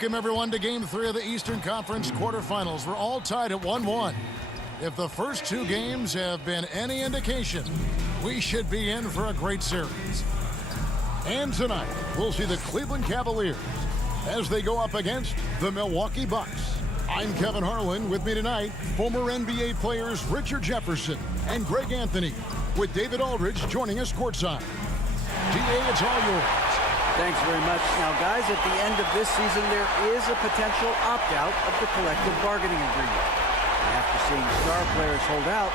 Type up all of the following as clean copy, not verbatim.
Welcome, everyone, to Game 3 of the Eastern Conference quarterfinals. We're all tied at 1-1. If the first two games have been any indication, we should be in for a great series. And tonight, we'll see the Cleveland Cavaliers as they go up against the Milwaukee Bucks. I'm Kevin Harlan. With me tonight, former NBA players Richard Jefferson and Greg Anthony, with David Aldridge joining us courtside. DA, it's all yours. Thanks very much. Now, guys, at the end of this season, there is a potential opt-out of the collective bargaining agreement. And after seeing star players hold out,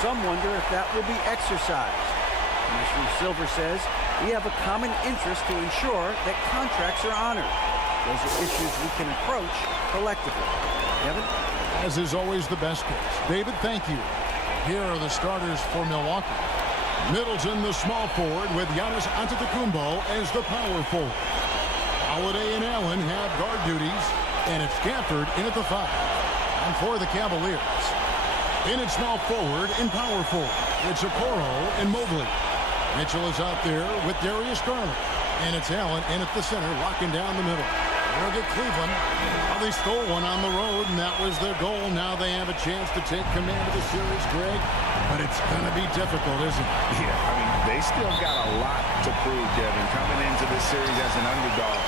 some wonder if that will be exercised. Commissioner Silver says we have a common interest to ensure that contracts are honored. Those are issues we can approach collectively. Kevin? As is always the best case. David, thank you. Here are the starters for Milwaukee. Middleton, the small forward, with Giannis Antetokounmpo as the power forward. Holiday and Allen have guard duties, and it's Gafford in at the 5. And for the Cavaliers, in at small forward and power forward, it's Okoro and Mobley. Mitchell is out there with Darius Garland, and it's Allen in at the center, locking down the middle. Look at Cleveland. Well, they stole one on the road, and that was their goal. Now they have a chance to take command of the series, Greg. But it's going to be difficult, isn't it? Yeah, I mean, they still got a lot to prove, Kevin, coming into this series as an underdog.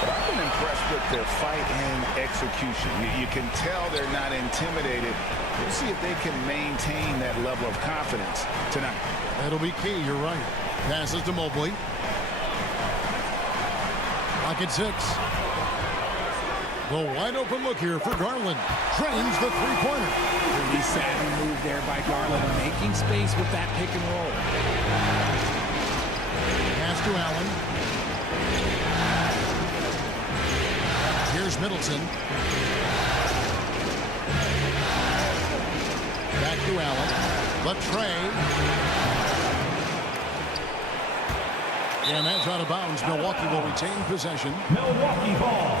But I've been impressed with their fight and execution. You can tell they're not intimidated. We'll see if they can maintain that level of confidence tonight. That'll be key, you're right. Passes to Mobley. Clock at 6. The wide open look here for Garland. Drains the three-pointer. Pretty savvy move there by Garland, making space with that pick and roll. Pass to Allen. Here's Middleton. Back to Allen. The tray. And that's out of bounds. Milwaukee will retain possession. Milwaukee ball.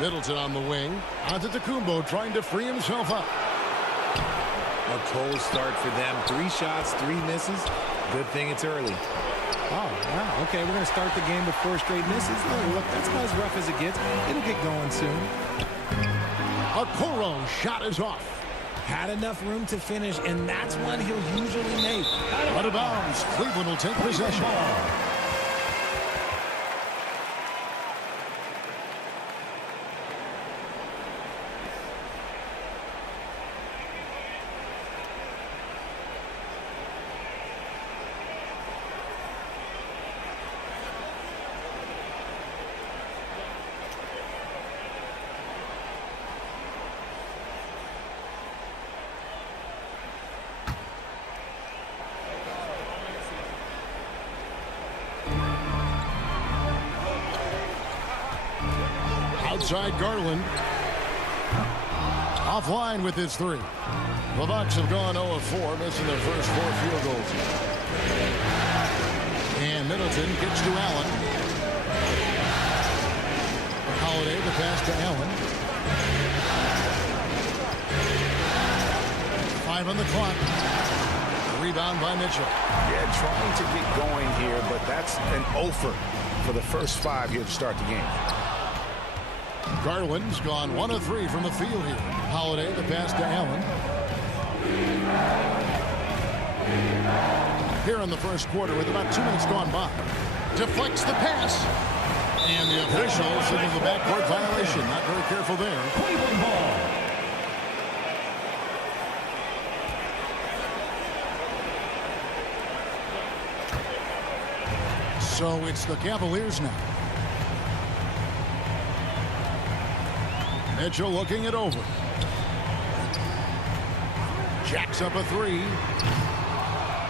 Middleton on the wing. Antetokounmpo trying to free himself up. A cold start for them. 3 shots, 3 misses. Good thing it's early. Oh, wow. Okay, we're going to start the game with 4 straight misses. Oh, look, that's about as rough as it gets. It'll get going soon. Okoro shot is off. Had enough room to finish, and that's one he'll usually make. Out of bounds. Cleveland will take possession. Outside Garland. Offline with his 3. The Bucks have gone 0 of 4, missing their first 4 field goals. And Middleton gets to Allen. Holiday, the pass to Allen. 5 on the clock. Rebound by Mitchell. Yeah, trying to get going here, but that's an offer for the first 5 here to start the game. Garland's gone 1 of 3 from the field here. Holiday, the pass to Allen. Here in the first quarter with about 2 minutes gone by. Deflects the pass. And the official signals the backcourt violation. Not very careful there. Cleveland ball. So it's the Cavaliers now. Mitchell looking it over. Jacks up a 3.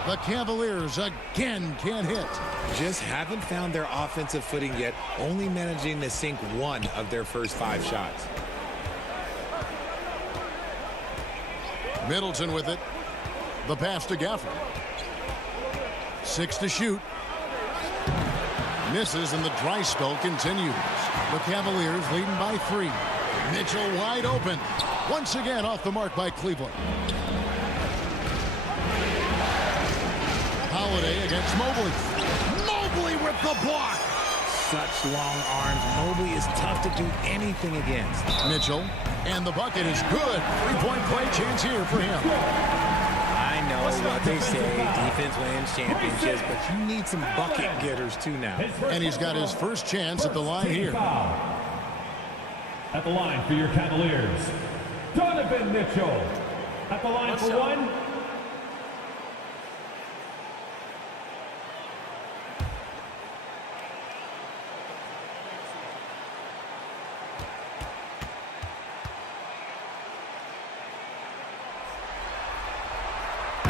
The Cavaliers again can't hit. Just haven't found their offensive footing yet, only managing to sink 1 of their first 5 shots. Middleton with it. The pass to Gafford. 6 to shoot. Misses, and the dry spell continues. The Cavaliers leading by 3. Mitchell wide open. Once again off the mark by Cleveland. Holiday against Mobley. Mobley with the block. Such long arms. Mobley is tough to do anything against. Mitchell, and the bucket is good. 3-point play chance here for him. I know what they say, defense wins championships, but you need some bucket getters too now. And he's got his first chance at the line here. At the line for your Cavaliers, Donovan Mitchell. At the line for one.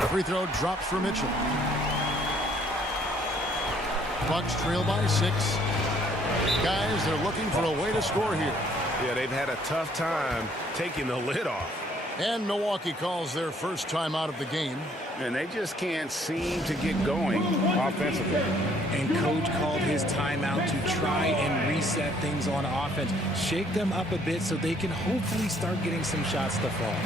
Free throw drops for Mitchell. Bucks trail by 6. Guys, they're looking for a way to score here. Yeah, they've had a tough time taking the lid off. And Milwaukee calls their first time out of the game. And they just can't seem to get going offensively. And coach called his timeout to try and reset things on offense. Shake them up a bit so they can hopefully start getting some shots to fall.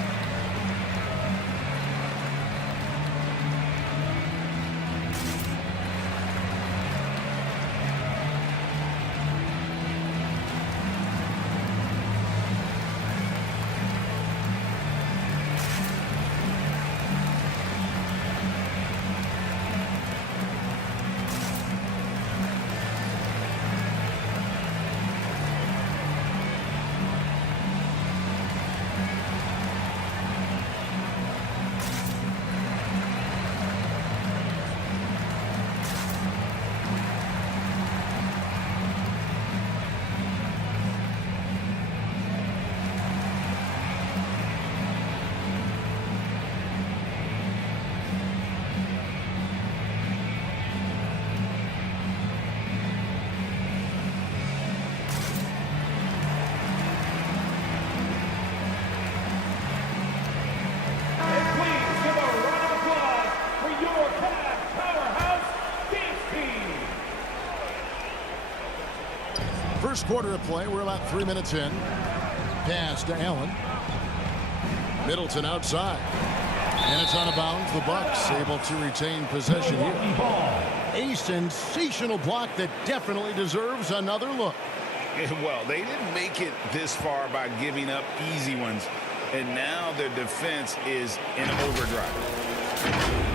First quarter of play. We're about 3 minutes in. Pass to Allen. Middleton outside. And it's out of bounds. The Bucks able to retain possession here. A sensational block that definitely deserves another look. Well, they didn't make it this far by giving up easy ones. And now their defense is in overdrive.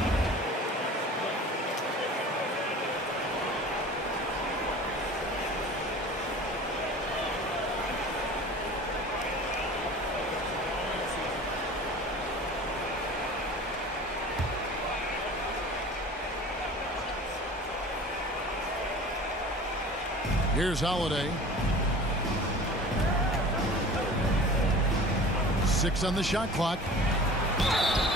Here's Holiday. 6 on the shot clock.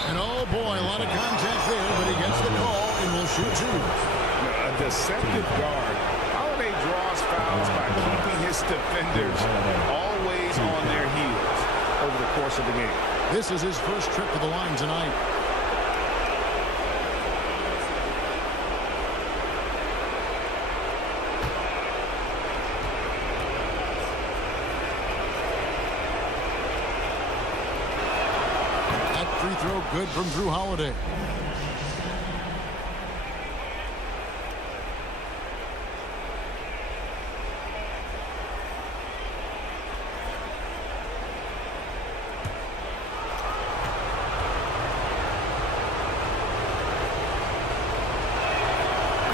And oh boy, a lot of contact there, but he gets the call and will shoot 2. A deceptive guard. Holiday draws fouls by keeping his defenders always on their heels over the course of the game. This is his first trip to the line tonight. Free throw good from Drew Holiday.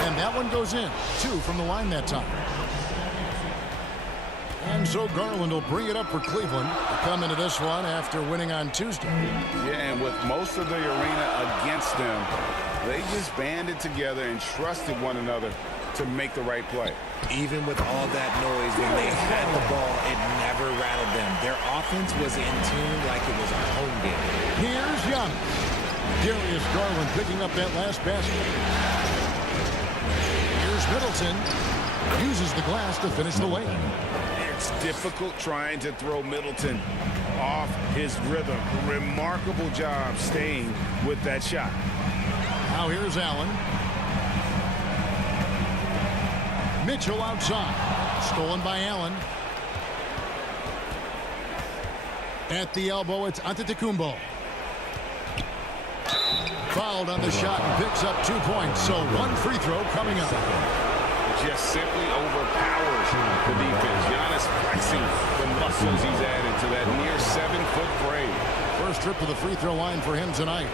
And that one goes in. 2 from the line that time. And so Garland will bring it up for Cleveland to come into this one after winning on Tuesday. Yeah, and with most of the arena against them, they just banded together and trusted one another to make the right play. Even with all that noise, when they had the ball, it never rattled them. Their offense was in tune like it was a home game. Here's Giannis. Darius Garland picking up that last basket. Here's Middleton. Uses the glass to finish the layup. It's difficult trying to throw Middleton off his rhythm. Remarkable job staying with that shot. Now here's Allen. Mitchell outside. Stolen by Allen. At the elbow, it's Antetokounmpo. Fouled on the shot and picks up 2 points. So one free throw coming up. Just simply overpowers the defense. Giannis flexing the muscles he's added to that near 7-foot frame. First trip to the free throw line for him tonight.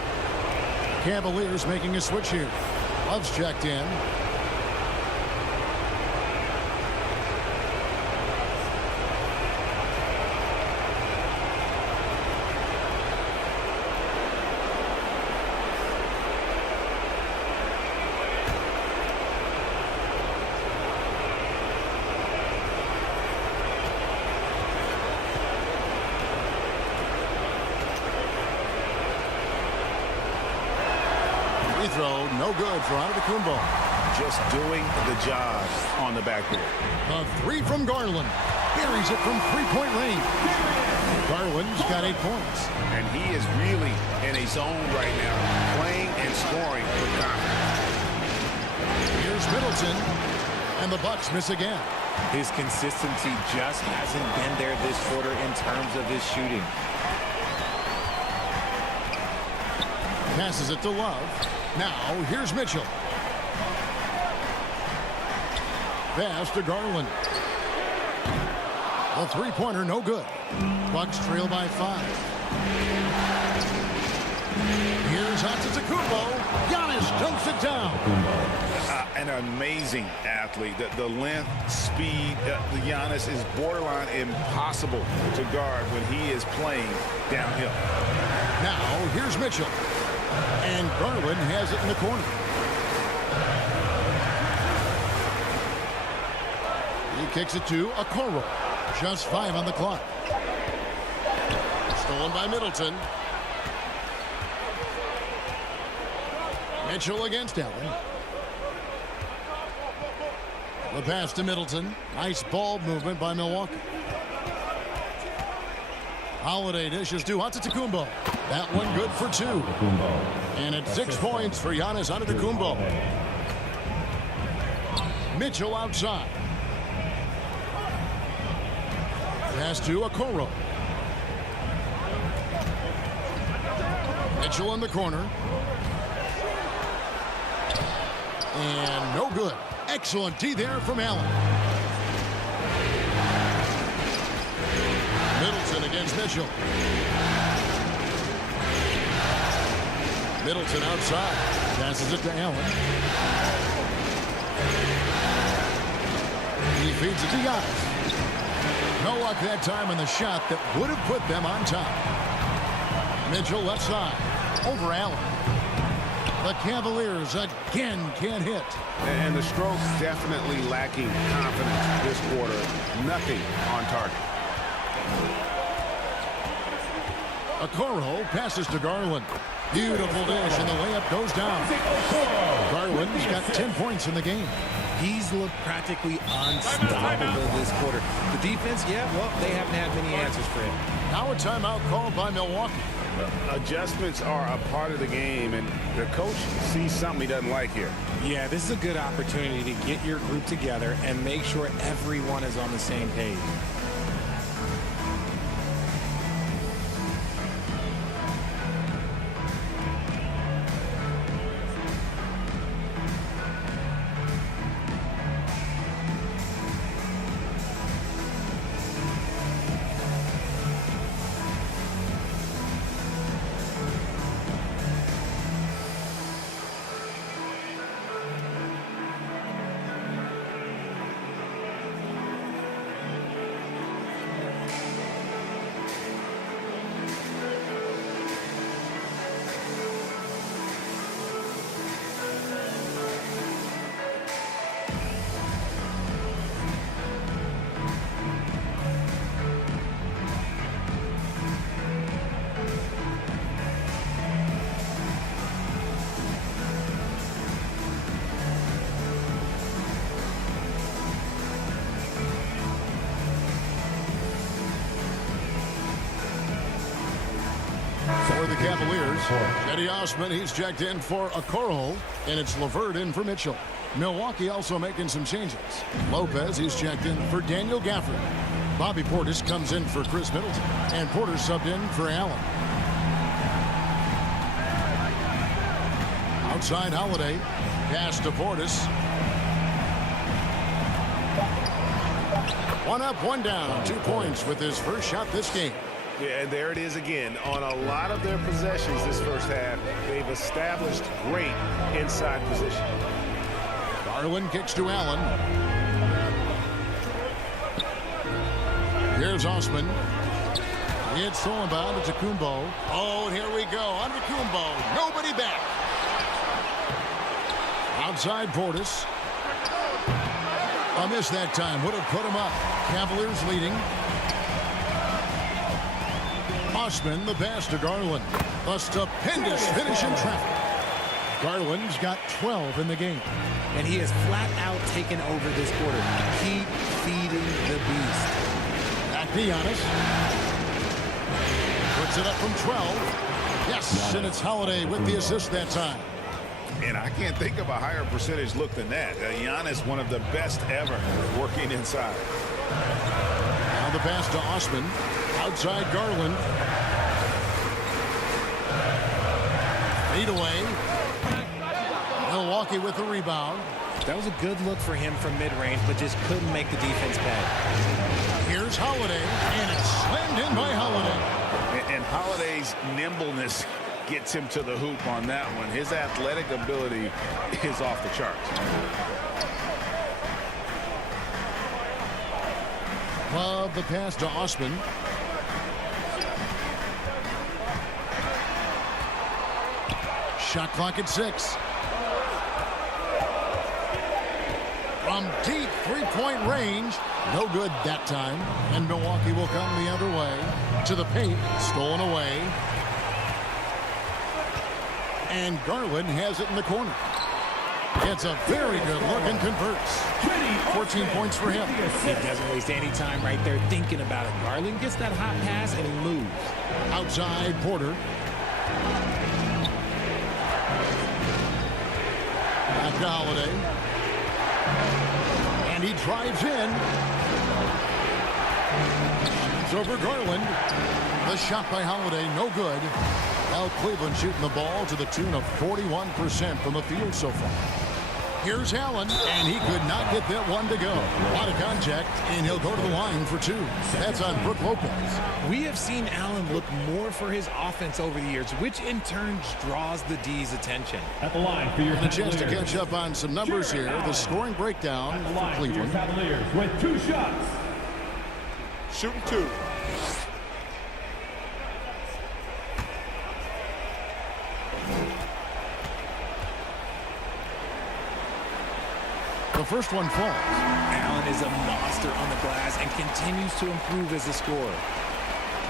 Cavaliers making a switch here. Love's checked in. Throw, no good for Antetokounmpo. Just doing the job on the backboard. A three from Garland. Buries it from three-point range. Garland's got 8 points. And he is really in a zone right now, playing and scoring with confidence. Here's Middleton. And the Bucks miss again. His consistency just hasn't been there this quarter in terms of his shooting. Passes it to Love. Now, here's Mitchell. Pass to Garland. A three-pointer, no good. Bucks trail by 5. Here's Antetokounmpo. Giannis dumps it down. An amazing athlete. The length, speed, the Giannis is borderline impossible to guard when he is playing downhill. Now, here's Mitchell. And Garland has it in the corner. He kicks it to Okoro. Just 5 on the clock. Stolen by Middleton. Mitchell against Allen. The pass to Middleton. Nice ball movement by Milwaukee. Holiday dishes to Antetokounmpo. That one good for 2. And it's 6 points for Giannis Antetokounmpo. Mitchell outside. Pass to Okoro. Mitchell in the corner. And no good. Excellent D there from Allen. Middleton against Mitchell. Middleton outside. Passes it to Allen. He feeds it to Giannis. No luck that time on the shot that would have put them on top. Mitchell left side. Over Allen. The Cavaliers again can't hit. And the Strokes definitely lacking confidence this quarter. Nothing on target. Okoro passes to Garland. Beautiful dish, and the layup goes down. Garland's got 10 points in the game. He's looked practically unstoppable this quarter. The defense, yeah, well, they haven't had many answers for him. Now a timeout called by Milwaukee. Adjustments are a part of the game, and the coach sees something he doesn't like here. Yeah, this is a good opportunity to get your group together and make sure everyone is on the same page. For the Cavaliers, Eddie Osman, he's checked in for Okoro, and it's LeVert in for Mitchell. Milwaukee also making some changes. Lopez is checked in for Daniel Gafford. Bobby Portis comes in for Chris Middleton. And Porter subbed in for Allen. Outside Holiday. Pass to Portis. One up, one down. 2 points with his first shot this game. Yeah, and there it is again. On a lot of their possessions this first half, they've established great inside position. Garland kicks to Allen. Here's Osman. It's thrown by to Kumbo. Oh, and here we go. Under Kumbo. Nobody back. Outside Portis. A miss that time. Would have put him up. Cavaliers leading. Osman, the pass to Garland. A stupendous finish in traffic. Garland's got 12 in the game. And he has flat out taken over this quarter. Keep feeding the beast. Back to Giannis. Puts it up from 12. Yes, and it's Holiday with the assist that time. And I can't think of a higher percentage look than that. Giannis, one of the best ever working inside. Now the pass to Osman. Outside Garland. Feed away. Milwaukee with the rebound. That was a good look for him from mid-range, but just couldn't make the defense pay. Here's Holiday, and it's slammed in by Holiday. And Holiday's nimbleness gets him to the hoop on that one. His athletic ability is off the charts. Love the pass to Osman. Shot clock at 6. From deep three-point range. No good that time. And Milwaukee will come the other way. To the paint. Stolen away. And Garland has it in the corner. It's a very good look and converts. 14 points for him. He doesn't waste any time right there thinking about it. Garland gets that hot pass and he moves. Outside Porter. Back to Holiday. And he drives in. It's over Garland. The shot by Holiday, no good. Now Cleveland shooting the ball to the tune of 41% from the field so far. Here's Allen, and he could not get that one to go. A lot of contact, and he'll go to the line for 2. That's on Brook Lopez. We have seen Allen look more for his offense over the years, which in turn draws the D's attention. At the line for your And a chance to catch up on some numbers here. The scoring breakdown for Cleveland. Cavaliers with 2 shots. Shooting 2. The first one falls. Allen is a monster on the glass and continues to improve as a scorer.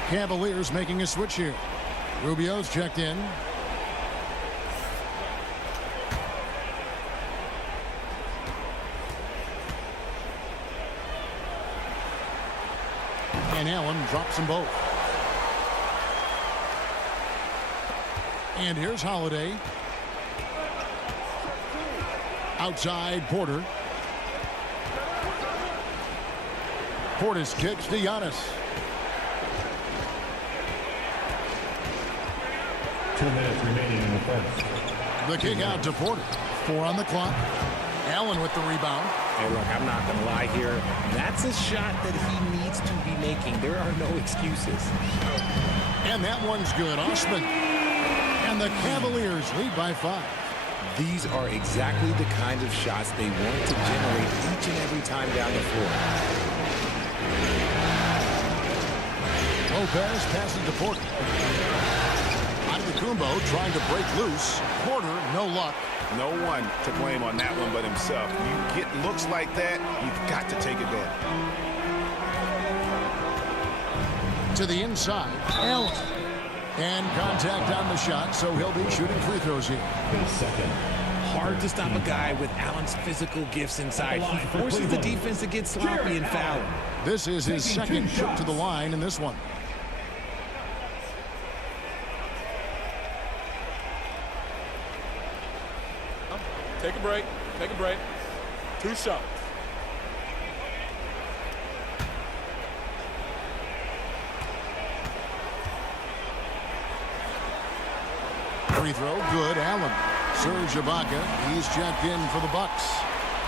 Cavaliers making a switch here. Rubio's checked in. And Allen drops them both. And here's Holiday. Outside Porter. Portis kicks to Giannis. 2 minutes remaining in the first. The kick out to Porter. 4 on the clock. Allen with the rebound. Hey, look, I'm not going to lie here. That's a shot that he needs to be making. There are no excuses. And that one's good. Osman. And the Cavaliers lead by 5. These are exactly the kind of shots they want to generate each and every time down the floor. Lopez passes to Porter. Kumbo trying to break loose. Porter, no luck. No one to blame on that one but himself. You get looks like that, you've got to take advantage. To the inside, Allen. And contact on the shot, so he'll be shooting free throws here. Hard to stop a guy with Allen's physical gifts inside. He forces the defense to get sloppy and foul. This is his second trip to the line in this one. Take a break. Take a break. 2 shots. Free throw, good. Allen. Serge Ibaka, he's checked in for the Bucks.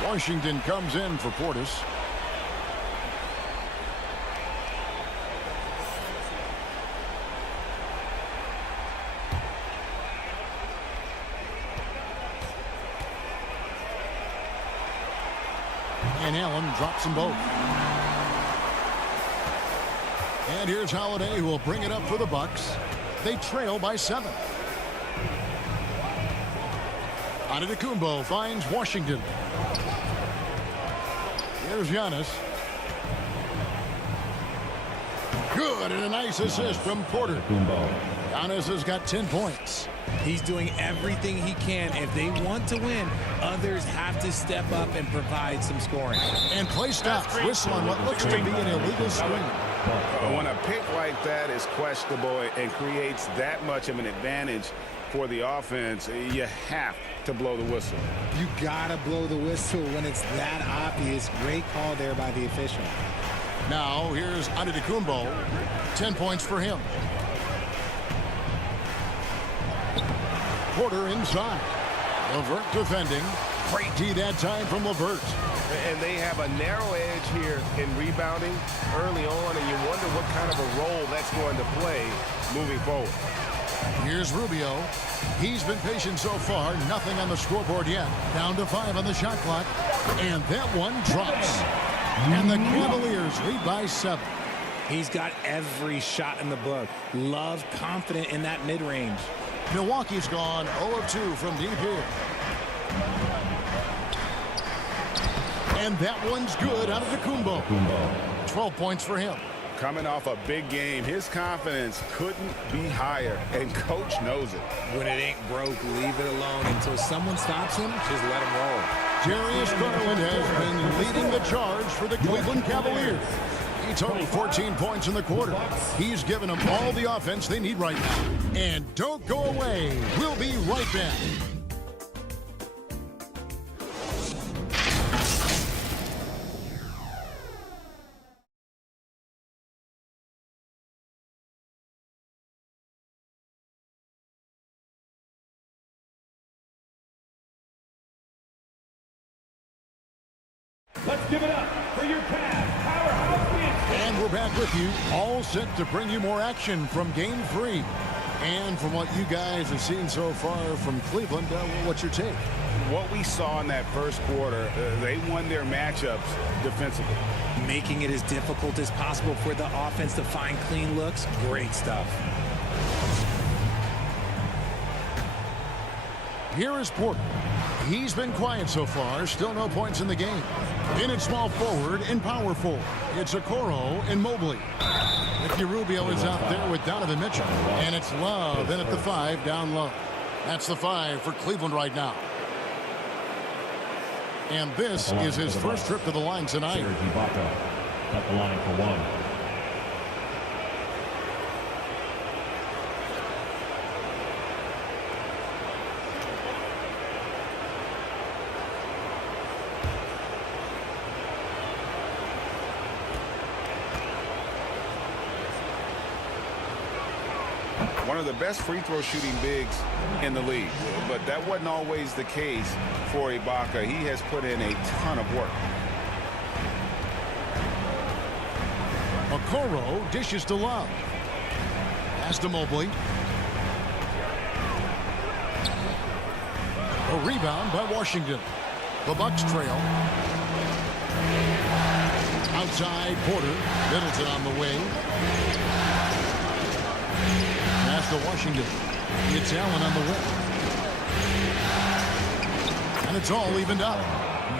Washington comes in for Portis. And Allen drops them both. And here's Holiday, who will bring it up for the Bucks. They trail by 7. Antetokounmpo finds Washington. Here's Giannis. Good, and a nice assist from Porter. Giannis has got 10 points. He's doing everything he can. If they want to win, others have to step up and provide some scoring. And play stops. Whistle on what looks to be an illegal screen. When a pick like that is questionable and creates that much of an advantage for the offense, you have to blow the whistle. You gotta blow the whistle when it's that obvious. Great call there by the official. Now here's Antetokounmpo. 10 points for him. Porter inside. LeVert defending. Great D that time from LeVert. And they have a narrow edge here in rebounding early on, and you wonder what kind of a role that's going to play moving forward. Here's Rubio. He's been patient so far. Nothing on the scoreboard yet. Down to 5 on the shot clock. And that one drops. And the Cavaliers lead by 7. He's got every shot in the book. Love confident in that mid-range. Milwaukee's gone 0 of 2 from deep here. And that one's good out of Antetokounmpo. 12 points for him. Coming off a big game, his confidence couldn't be higher, and coach knows it. When it ain't broke, leave it alone until someone stops him. Just let him roll. Darius Garland has been leading the charge for the Cleveland Cavaliers. He totaled 14 points in the quarter. He's given them all the offense they need right now. And don't go away. We'll be right back. Let's give it up for your Cavs powerhouse team. And we're back with you, all set to bring you more action from Game 3. And from what you guys have seen so far from Cleveland, what's your take? What we saw in that first quarter, they won their matchups defensively. Making it as difficult as possible for the offense to find clean looks. Great stuff. Here is Porter. He's been quiet so far. Still no points in the game. In at small forward and power forward. It's Okoro and Mobley. Ricky Rubio is out there with Donovan Mitchell. And it's Love in at the 5 down low. That's the 5 for Cleveland right now. And this is his first trip to the line tonight. Serge Ibaka at the line for 1. One of the best free throw shooting bigs in the league, but that wasn't always the case for Ibaka. He has put in a ton of work. Okoro dishes to Love. Pass to Mobley. A rebound by Washington. The Bucks trail. Outside Porter. Middleton on the way. Pass to Washington. It's Allen on the way. And it's all evened up.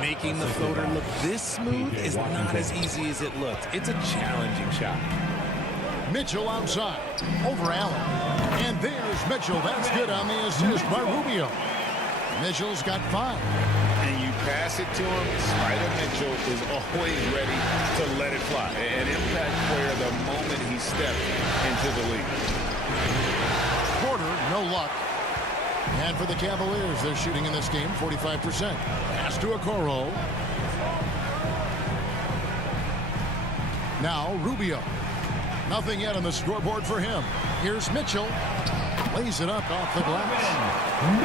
Making the floater look this smooth is not as easy as it looked. It's a challenging shot. Mitchell outside. Over Allen. And there's Mitchell. That's good on the assist by Rubio. Mitchell's got 5. And you pass it to him, Spider Mitchell is always ready to let it fly. An impact player the moment he stepped into the league. Porter, no luck. And for the Cavaliers, they're shooting in this game 45%. Pass to Okoro. Now Rubio. Nothing yet on the scoreboard for him. Here's Mitchell. Lays it up off the glass.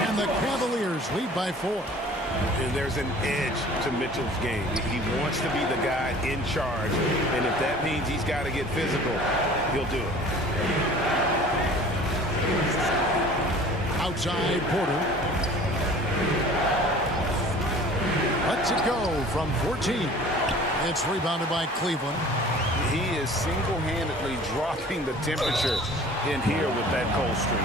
And the Cavaliers lead by 4. And there's an edge to Mitchell's game. He wants to be the guy in charge. And if that means he's got to get physical, he'll do it. Outside Porter. Lets it go from 14. It's rebounded by Cleveland. He is single-handedly dropping the temperature in here with that cold streak.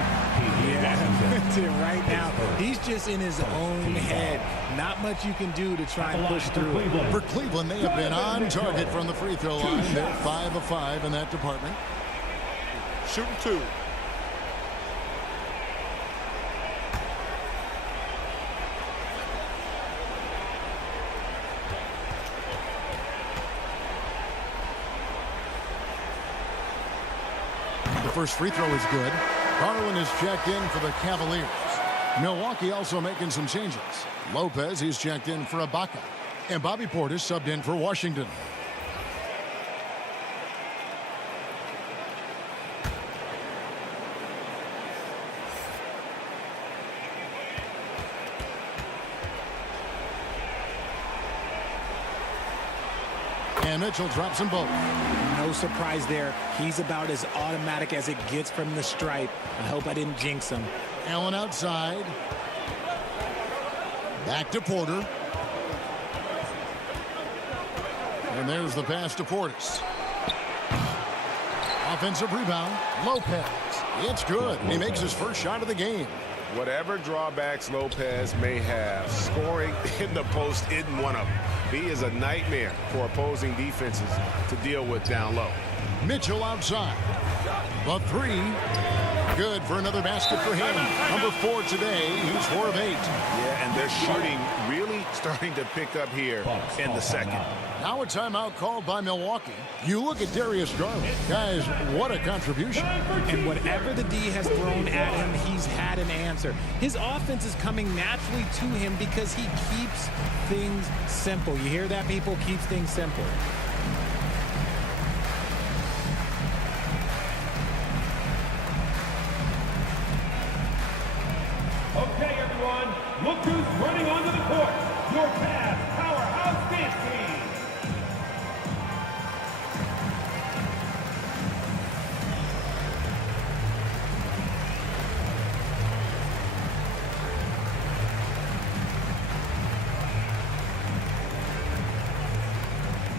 Yeah, right now, he's just in his own head. Not much you can do to try and push through it. For Cleveland, they have been on target from the free throw line. They're 5 of 5 in that department. Shooting 2. The first free throw is good. Garland is checked in for the Cavaliers. Milwaukee also making some changes. Lopez, he's checked in for Ibaka. And Bobby Portis subbed in for Washington. And Mitchell drops them both. No surprise there. He's about as automatic as it gets from the stripe. I hope I didn't jinx him. Allen outside. Back to Porter. And there's the pass to Portis. Offensive rebound. Lopez. It's good. He makes his first shot of the game. Whatever drawbacks Lopez may have, scoring in the post isn't one of them. He is a nightmare for opposing defenses to deal with down low. Mitchell outside. The 3. Good for another basket for him. Number 4 today. He's 4 of 8. Yeah, and their shooting really starting to pick up here in the second. Now a timeout called by Milwaukee. You look at Darius Garland. Guys, what a contribution. And whatever the D has thrown at him, he's had an answer. His offense is coming naturally to him because he keeps things simple. You hear that, people? Keeps things simple. Okay, everyone, look who's running onto the court. Your Cavs powerhouse dance team.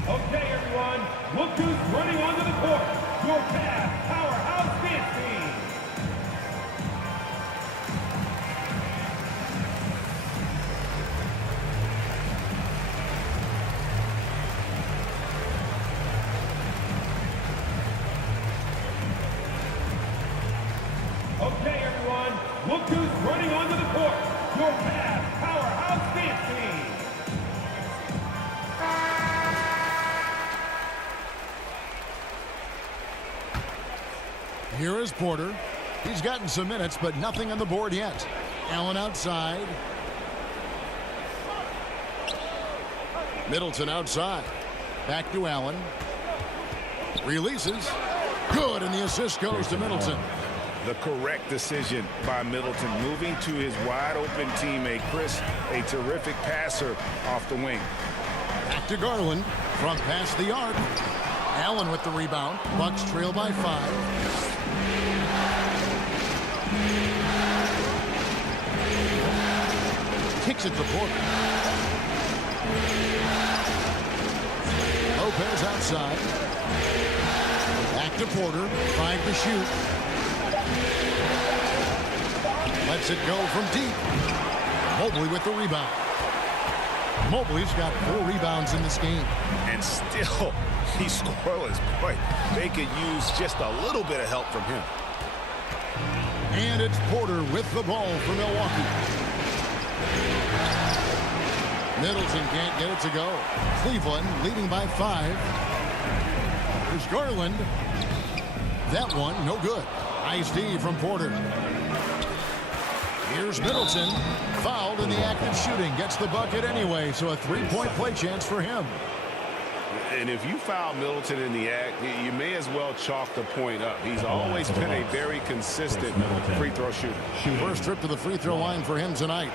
Okay, everyone, look who's running onto the court. Your Cavs powerhouse dance team. Okay, everyone, look who's running onto the court. Your Cavs powerhouse dance team. Here is Porter. He's gotten some minutes, but nothing on the board yet. Allen outside. Middleton outside. Back to Allen. Releases. Good, and the assist goes to Middleton. The correct decision by Middleton, moving to his wide-open teammate, Chris, a terrific passer off the wing. Back to Garland from past the arc. Allen with the rebound. Bucks trail by 5. Kicks it to Porter. Lopez outside. Back to Porter. 5 to shoot. Lets it go from deep. Mobley with the rebound. Mobley's got 4 rebounds in this game. And still, he's scoreless. Boy, they could use just a little bit of help from him. And it's Porter with the ball for Milwaukee. Middleton can't get it to go. Cleveland leading by 5. There's Garland. That one, no good. Nice D from Porter. Here's Middleton. Fouled in the act of shooting. Gets the bucket anyway, so a 3-point play chance for him. And if you foul Middleton in the act, you may as well chalk the point up. He's always been a very consistent free throw shooter. First trip to the free throw line for him tonight.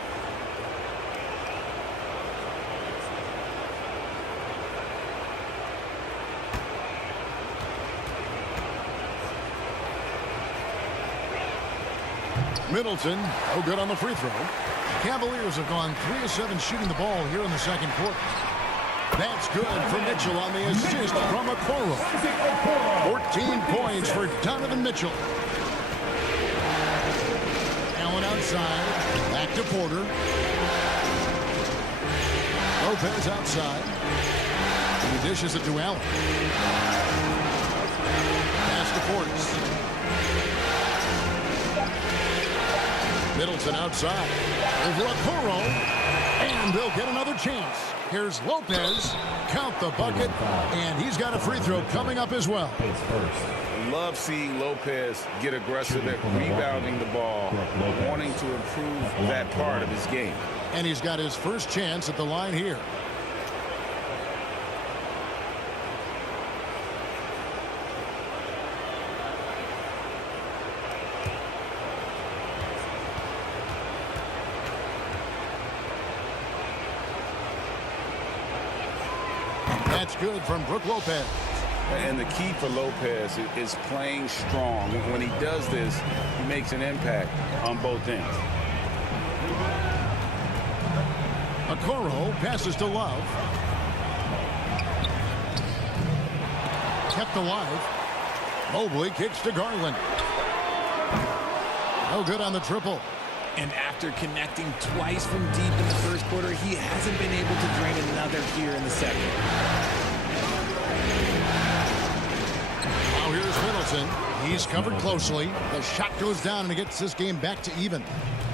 Middleton, no good on the free throw. Cavaliers have gone 3 of 7 shooting the ball here in the second quarter. That's good for Mitchell on the assist from Okoro. 14 points for Donovan Mitchell. Allen outside. Back to Porter. Lopez outside. He dishes it to Allen. Pass to Portis. Middleton outside. Over Okoro. And they'll get another chance. Here's Lopez. Count the bucket. And he's got a free throw coming up as well. Love seeing Lopez get aggressive at rebounding the ball, wanting to improve that part of his game. And he's got his first chance at the line here. That's good from Brook Lopez. And the key for Lopez is playing strong. When he does this, he makes an impact on both ends. Okoro passes to Love. Kept alive. Mobley kicks to Garland. No good on the triple. And after connecting twice from deep in the first quarter, he hasn't been able to drain another here in the second. Now here's Middleton. He's covered closely. The shot goes down and it gets this game back to even.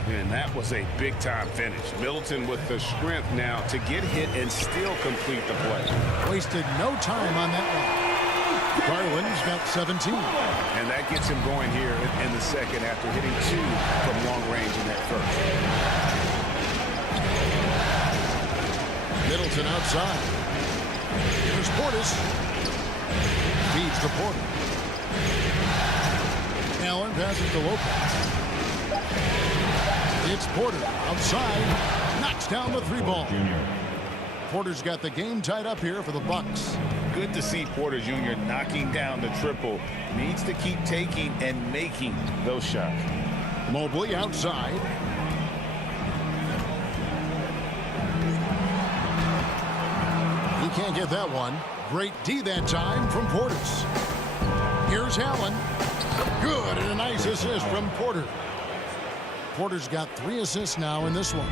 And that was a big-time finish. Middleton with the strength now to get hit and still complete the play. Wasted no time on that one. Garland's got 17. And that gets him going here in the second after hitting 2 from long range in that first. Middleton outside. Here's Portis. Feeds to Porter. Allen passes to Lopez. It's Porter outside. Knocks down the 3-ball. Porter's got the game tied up here for the Bucks. Good to see Porter Jr. knocking down the triple. Needs to keep taking and making those shots. Mobley outside. He can't get that one. Great D that time from Portis. Here's Allen. Good, and a nice assist from Porter. Porter's got 3 assists now in this one.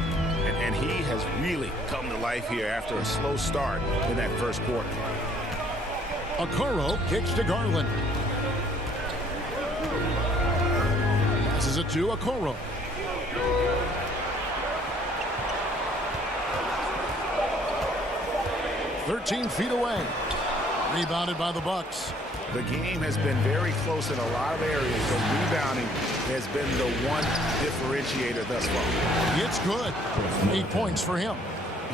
And he has really come to life here after a slow start in that first quarter. Okoro kicks to Garland. Passes it to Okoro. "13 feet away." Rebounded by the Bucks. The game has been very close in a lot of areas, but rebounding has been the one differentiator thus far. It's good. 8 points for him.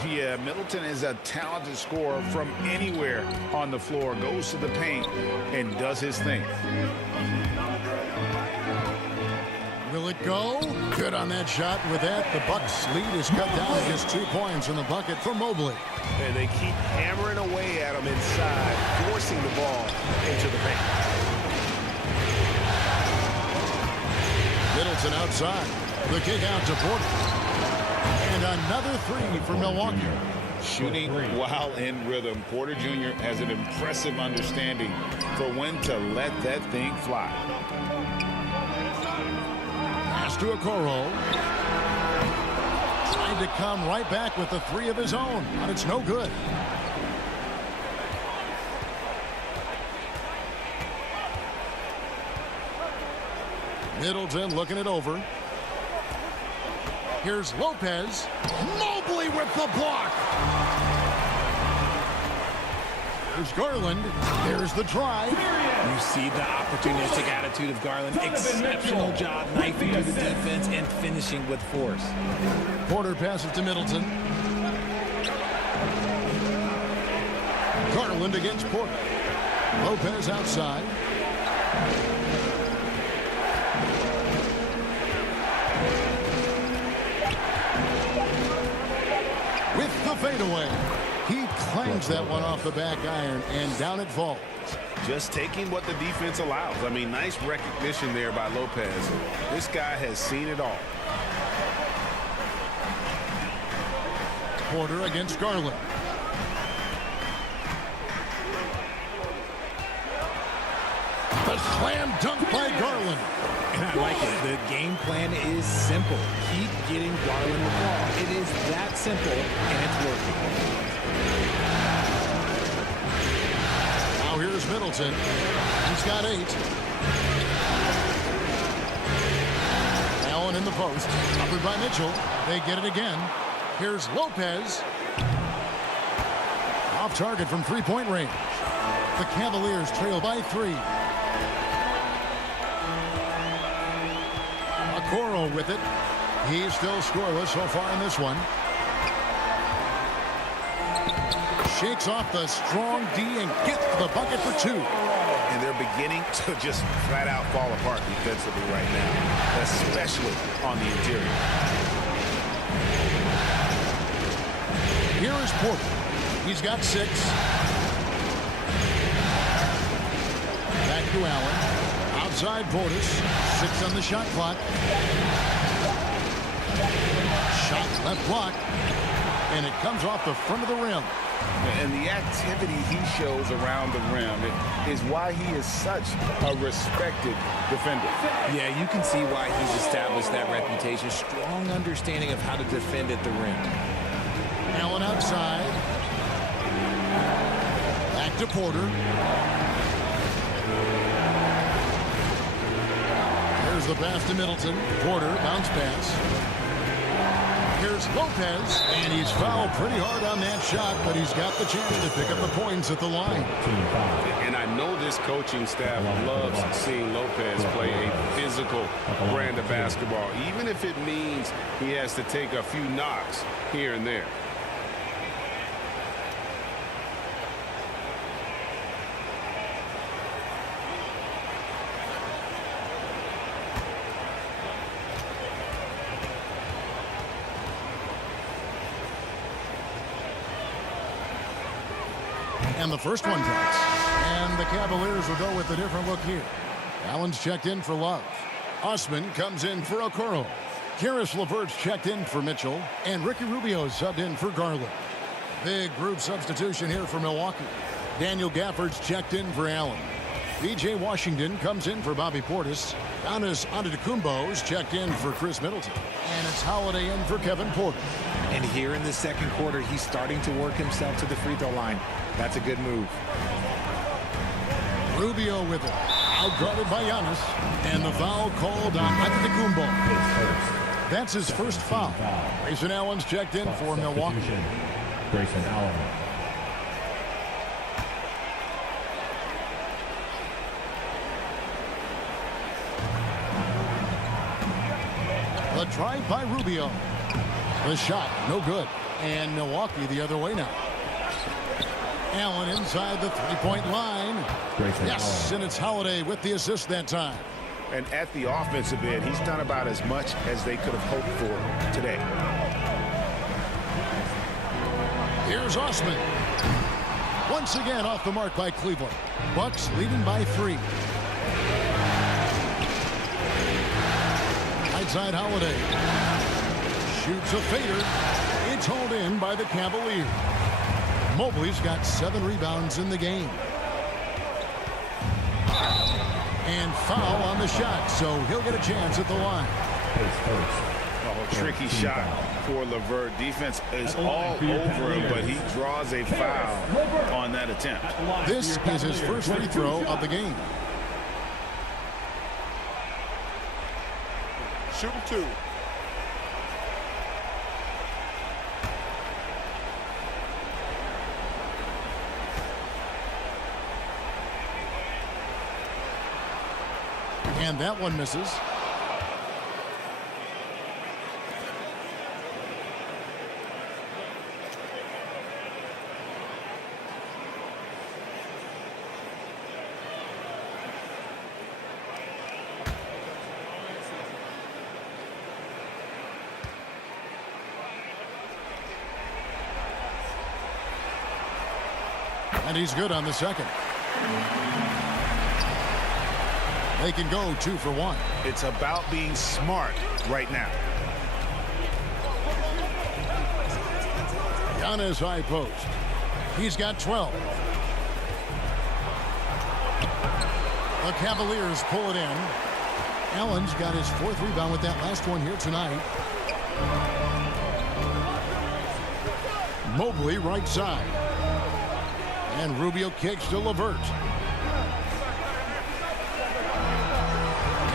Yeah, Middleton is a talented scorer from anywhere on the floor, goes to the paint and does his thing. Will it go? Good on that shot. With that, the Bucks lead is cut down to just 2 points in the bucket for Mobley. And they keep hammering away at him inside, forcing the ball into the paint. Middleton outside. The kick out to Porter. And another 3 for Milwaukee. Shooting while in rhythm. Porter Jr. has an impressive understanding for when to let that thing fly. Pass to Okoro. Trying to come right back with the 3 of his own, but it's no good. Middleton looking it over. Here's Lopez. Mobley with the block. There's Garland. There's the try. You see the opportunistic attitude of Garland. Exceptional job knifing through the defense and finishing with force. Porter passes to Middleton. Garland against Porter. Lopez outside. With the fadeaway. He clangs that one off the back iron, and down it falls. Just taking what the defense allows. I mean, nice recognition there by Lopez. This guy has seen it all. Porter against Garland. The slam dunk by Garland. And I like it. The game plan is simple. Keep getting Garland the ball. It is that simple, and it's working. Now here's Middleton. He's got 8. Allen in the post. Covered by Mitchell. They get it again. Here's Lopez. Off target from three-point range. The Cavaliers trail by 3. Okoro with it. He's still scoreless so far in this one. Shakes off the strong D and gets the bucket for 2. And they're beginning to just flat out fall apart defensively right now, especially on the interior. Here is Porter. He's got 6. Back to Allen. Outside Portis. 6 on the shot clock. Shot left block. And it comes off the front of the rim. And the activity he shows around the rim is why he is such a respected defender. Yeah, you can see why he's established that reputation. Strong understanding of how to defend at the rim. Allen outside. Back to Porter. There's the pass to Middleton. Porter, bounce pass. Here's Lopez, and he's fouled pretty hard on that shot, but he's got the chance to pick up the points at the line. And I know this coaching staff loves seeing Lopez play a physical brand of basketball, even if it means he has to take a few knocks here and there. And the first one drops. And the Cavaliers will go with a different look here. Allen's checked in for Love. Osman comes in for Okoro. Karis LeVert's checked in for Mitchell. And Ricky Rubio subbed in for Garland. Big group substitution here for Milwaukee. Daniel Gafford's checked in for Allen. B.J. Washington comes in for Bobby Portis. Giannis Antetokounmpo's checked in for Chris Middleton. And it's Holiday in for Kevin Porter. And here in the second quarter, he's starting to work himself to the free throw line. That's a good move. Rubio with it. Outguarded by Giannis. And the foul called on Antetokounmpo. That's his first foul. Grayson Allen's checked in for Milwaukee. Grayson Allen. The drive by Rubio. The shot, no good. And Milwaukee the other way now. Allen inside the three-point line. Yes, and it's Holiday with the assist that time. And at the offensive end, he's done about as much as they could have hoped for today. Here's Osman. Once again off the mark by Cleveland. Bucks leading by 3. Right side Holiday. Shoots a fader. It's hauled in by the Cavaliers. Mobley's got 7 rebounds in the game. And foul on the shot, so he'll get a chance at the line. Oh, tricky shot for LeVert. Defense is all over him, but he draws a foul on that attempt. This is his first free throw of the game. Shooting 2. And that one misses. And he's good on the second. They can go 2 for 1. It's about being smart right now. Giannis high post. He's got 12. The Cavaliers pull it in. Allen's got his 4th rebound with that last one here tonight. Mobley right side. And Rubio kicks to LeVert.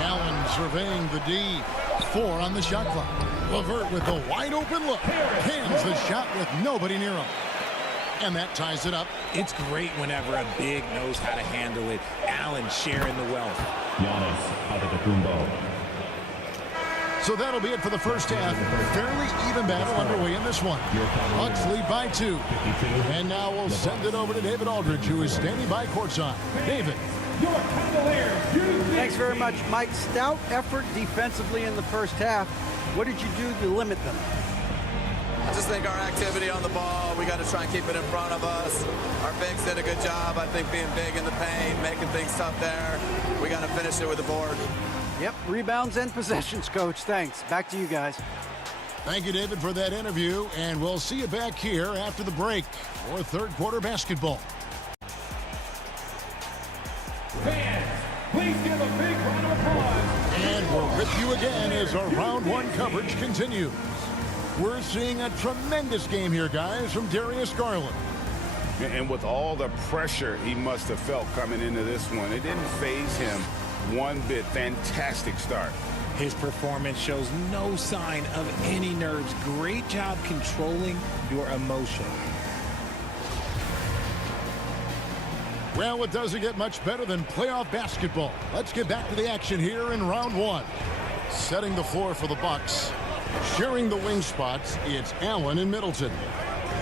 Allen surveying the D. 4 on the shot clock. LeVert with the wide open look. Cans the shot with nobody near him. And that ties it up. It's great whenever a big knows how to handle it. Allen sharing the wealth. Giannis Antetokounmpo. So that'll be it for the first half. Fairly even battle underway in this one. Bucks lead by 2. And now we'll send it over to David Aldridge, who is standing by courtside. David. Thanks very much, Mike. Stout effort defensively in the first half. What did you do to limit them? I just think our activity on the ball, we got to try and keep it in front of us. Our bigs did a good job, I think, being big in the paint, making things tough there. We got to finish it with the board. Yep, rebounds and possessions, Coach. Thanks. Back to you guys. Thank you, David, for that interview, and we'll see you back here after the break for third quarter basketball. Fans, please give a big round of applause. And we're with you again as our round 1 coverage continues. We're seeing a tremendous game here, guys, from Darius Garland. And with all the pressure he must have felt coming into this one, it didn't faze him one bit. Fantastic start. His performance shows no sign of any nerves. Great job controlling your emotion. Well, it doesn't get much better than playoff basketball. Let's get back to the action here in round 1. Setting the floor for the Bucks. Sharing the wing spots, it's Allen and Middleton.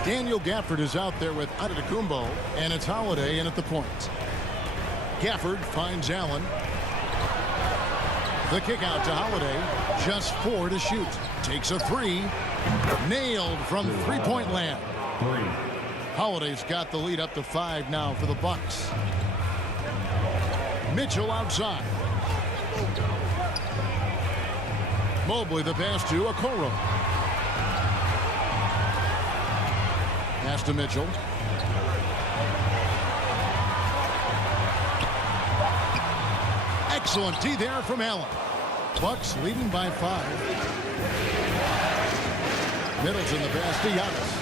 Daniel Gafford is out there with Antetokounmpo, and it's Holiday in at the point. Gafford finds Allen. The kick out to Holiday. Just 4 to shoot. Takes a 3. Nailed from three-point land. 3. Holiday's got the lead up to 5 now for the Bucks. Mitchell outside. Mobley the pass to Okoro. Pass to Mitchell. Excellent D there from Allen. Bucks leading by 5. Middleton the pass to Giannis.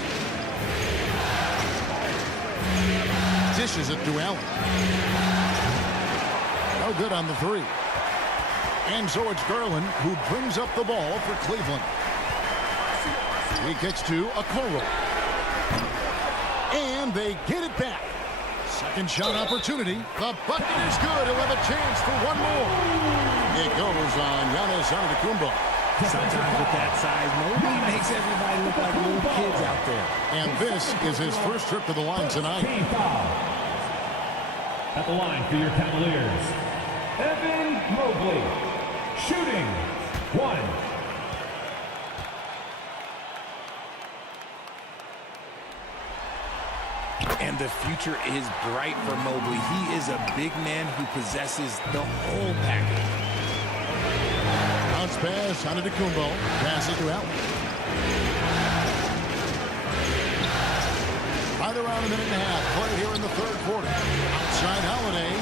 Dishes it to Allen. No good on the 3. And so it's Garland who brings up the ball for Cleveland. He kicks to Okoro. And they get it back. Second shot opportunity. The bucket is good. He'll have a chance for one more. It goes on Giannis Antetokounmpo. Sometimes with that size, Mobley makes everybody look like little kids out there. And this is his first trip to the line tonight. At the line for your Cavaliers, Evan Mobley, shooting 1. And the future is bright for Mobley. He is a big man who possesses the whole package. Bounce pass, Antetokounmpo. Passes to Allen. Right around a minute and a half. Play here in the third quarter. Outside Holiday.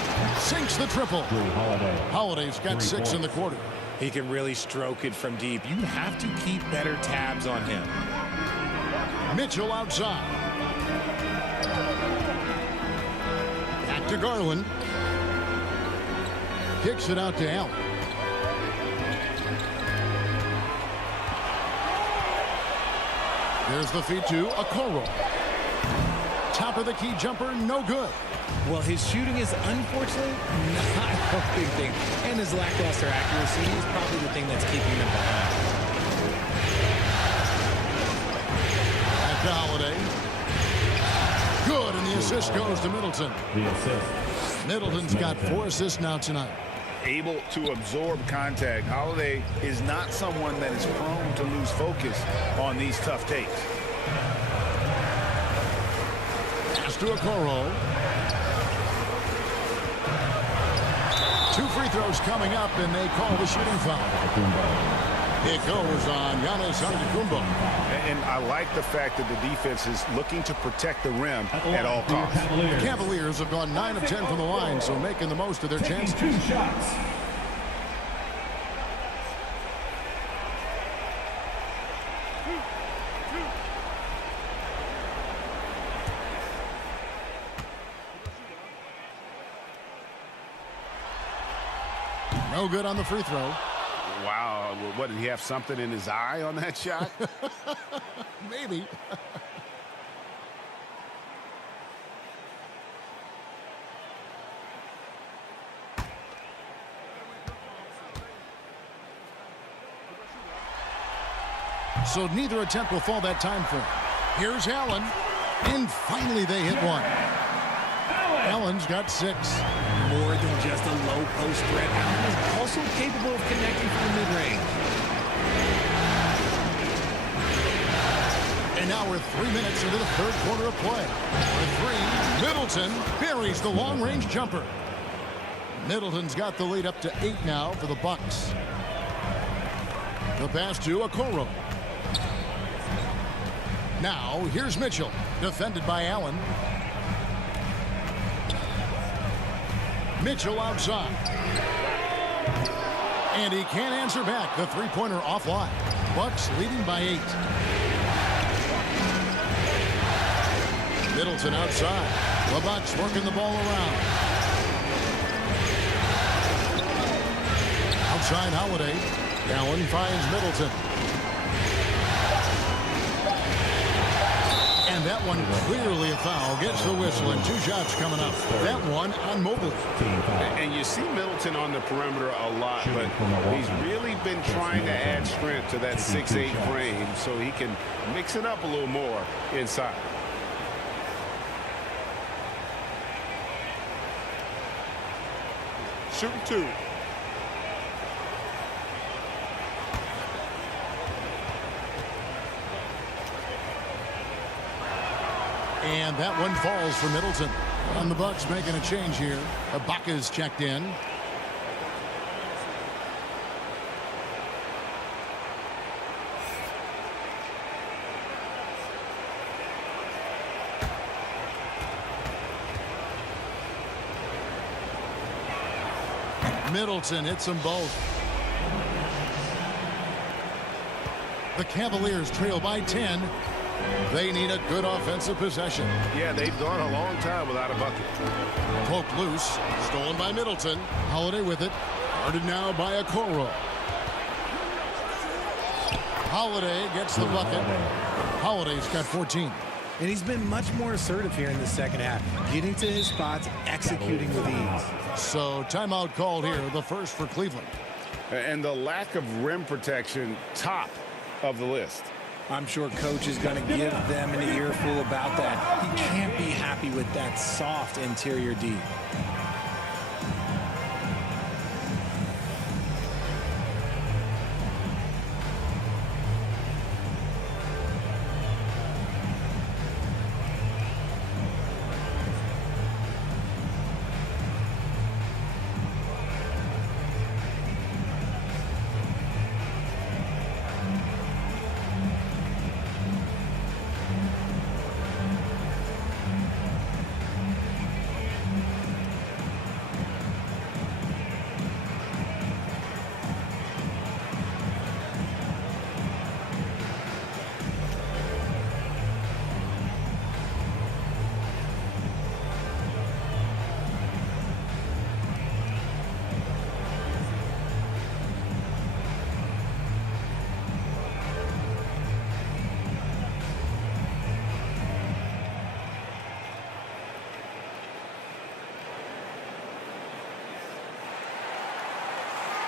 Sinks the triple. Holiday's got 6 in the quarter. He can really stroke it from deep. You have to keep better tabs on him. Mitchell outside. Back to Garland. Kicks it out to Allen. There's the feed to Okoro. Top of the key jumper, no good. Well, his shooting is unfortunately not a big thing. And his lackluster accuracy is probably the thing that's keeping him behind. Back to Holiday. Good, and the assist goes to Middleton. the assist. Middleton's got 4 assists now tonight. Able to absorb contact. Holiday is not someone that is prone to lose focus on these tough takes. Pass to Okoro. 2 free throws coming up, and they call the shooting foul. It goes on Giannis Antetokounmpo. And I like the fact that the defense is looking to protect the rim at all costs. The Cavaliers have gone 9 of 10 from the line, so making the most of their chances. 2 shots. No good on the free throw. Wow, what, did he have something in his eye on that shot? Maybe. So neither attempt will fall that time for him. Here's Allen. And finally they hit one. Allen's got 6. More than just a low post threat, Allen is also capable of connecting from the mid-range. And now we're 3 minutes into the third quarter of play. For 3, Middleton buries the long-range jumper. Middleton's got the lead up to 8 now for the Bucks. The pass to Okoro. Now here's Mitchell, defended by Allen. Mitchell outside. And he can't answer back. The three-pointer offline. Bucks leading by 8. Middleton outside. The Bucks working the ball around. Outside Holiday. Allen finds Middleton. And that one clearly a foul. Gets the whistle, and 2 shots coming up. That one on Mobley. And you see Middleton on the perimeter a lot, but he's really been trying to add strength to that 6'8" frame so he can mix it up a little more inside. Shooting 2. And that one falls for Middleton. And the Bucks making a change here. Ibaka's checked in. Middleton hits them both. The Cavaliers trail by 10. They need a good offensive possession. Yeah, they've gone a long time without a bucket. Poked loose. Stolen by Middleton. Holiday with it. Guarded now by Okoro. Holiday gets the bucket. Holiday's got 14. And he's been much more assertive here in the second half. Getting to his spots, executing with ease. So timeout called here. The first for Cleveland. And the lack of rim protection, top of the list. I'm sure coach is going to give them an earful about that. He can't be happy with that soft interior D.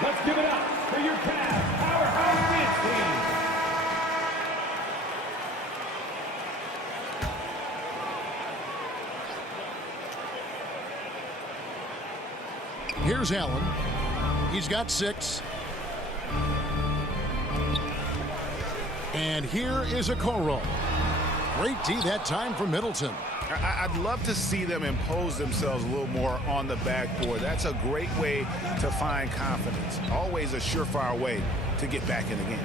Let's give it up for your Cavs powerhouse dance team. Here's Allen. He's got 6. And here is Okoro. Great D that time for Middleton. I'd love to see them impose themselves a little more on the backboard. That's a great way to find confidence. Always a surefire way to get back in the game.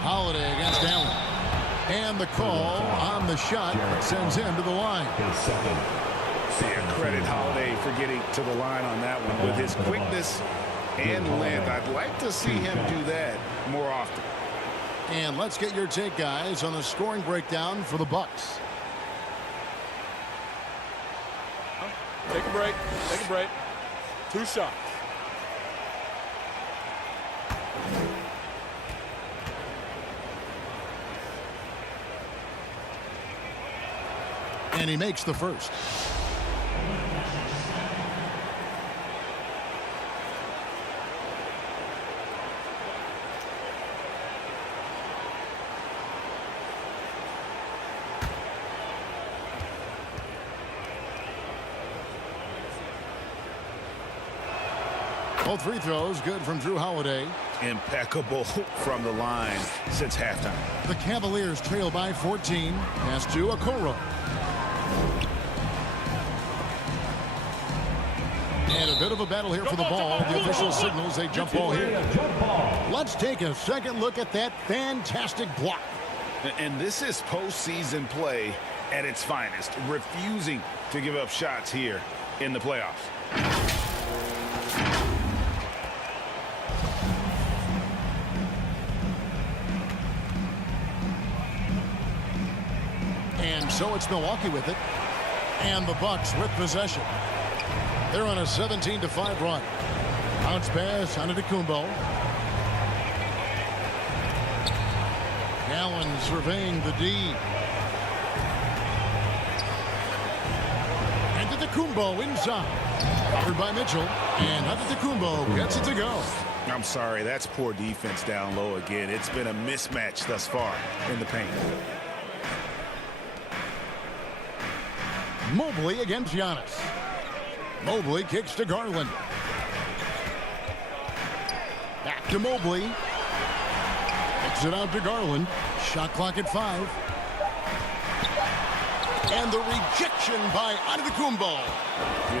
Holiday against Allen. And the call on the shot sends him to the line. Yeah, credit Holiday for getting to the line on that one. With his quickness and length, I'd like to see him do that more often. And let's get your take, guys, on the scoring breakdown for the Bucks. Take a break. Take a break. 2 shots. And he makes the first. Both free throws good from Drew Holiday. Impeccable from the line since halftime. The Cavaliers trail by 14. Pass to Okoro. And a bit of a battle here for the ball. The official signals a jump ball here. Let's take a second look at that fantastic block. And this is postseason play at its finest, refusing to give up shots here in the playoffs. And so it's Milwaukee with it. And the Bucks with possession. They're on a 17-5 run. Bounce pass on Antetokounmpo. Allen surveying the D. Antetokounmpo inside. Covered by Mitchell. And Antetokounmpo gets it to go. I'm sorry, that's poor defense down low again. It's been a mismatch thus far in the paint. Mobley against Giannis. Mobley kicks to Garland. Back to Mobley. Kicks it out to Garland. Shot clock at 5. And the rejection by Antetokounmpo.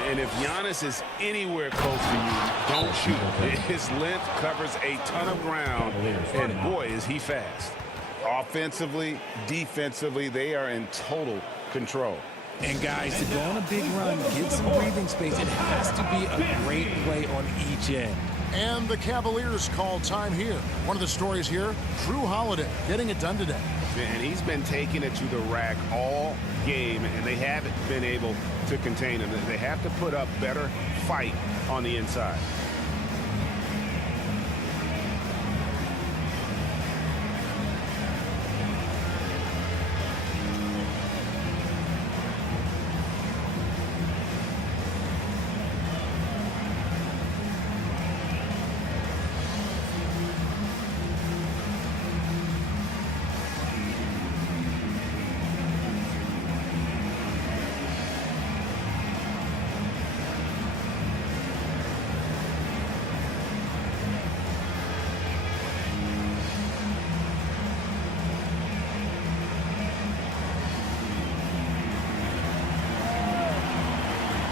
And if Giannis is anywhere close to you, don't shoot. His length covers a ton of ground, and boy, is he fast. Offensively, defensively, they are in total control. And guys, to go on a big run, get some breathing space, it has to be a great play on each end. And the Cavaliers call time here. One of the stories here, Drew Holiday getting it done today. And he's been taking it to the rack all game, and they haven't been able to contain him. They have to put up better fight on the inside.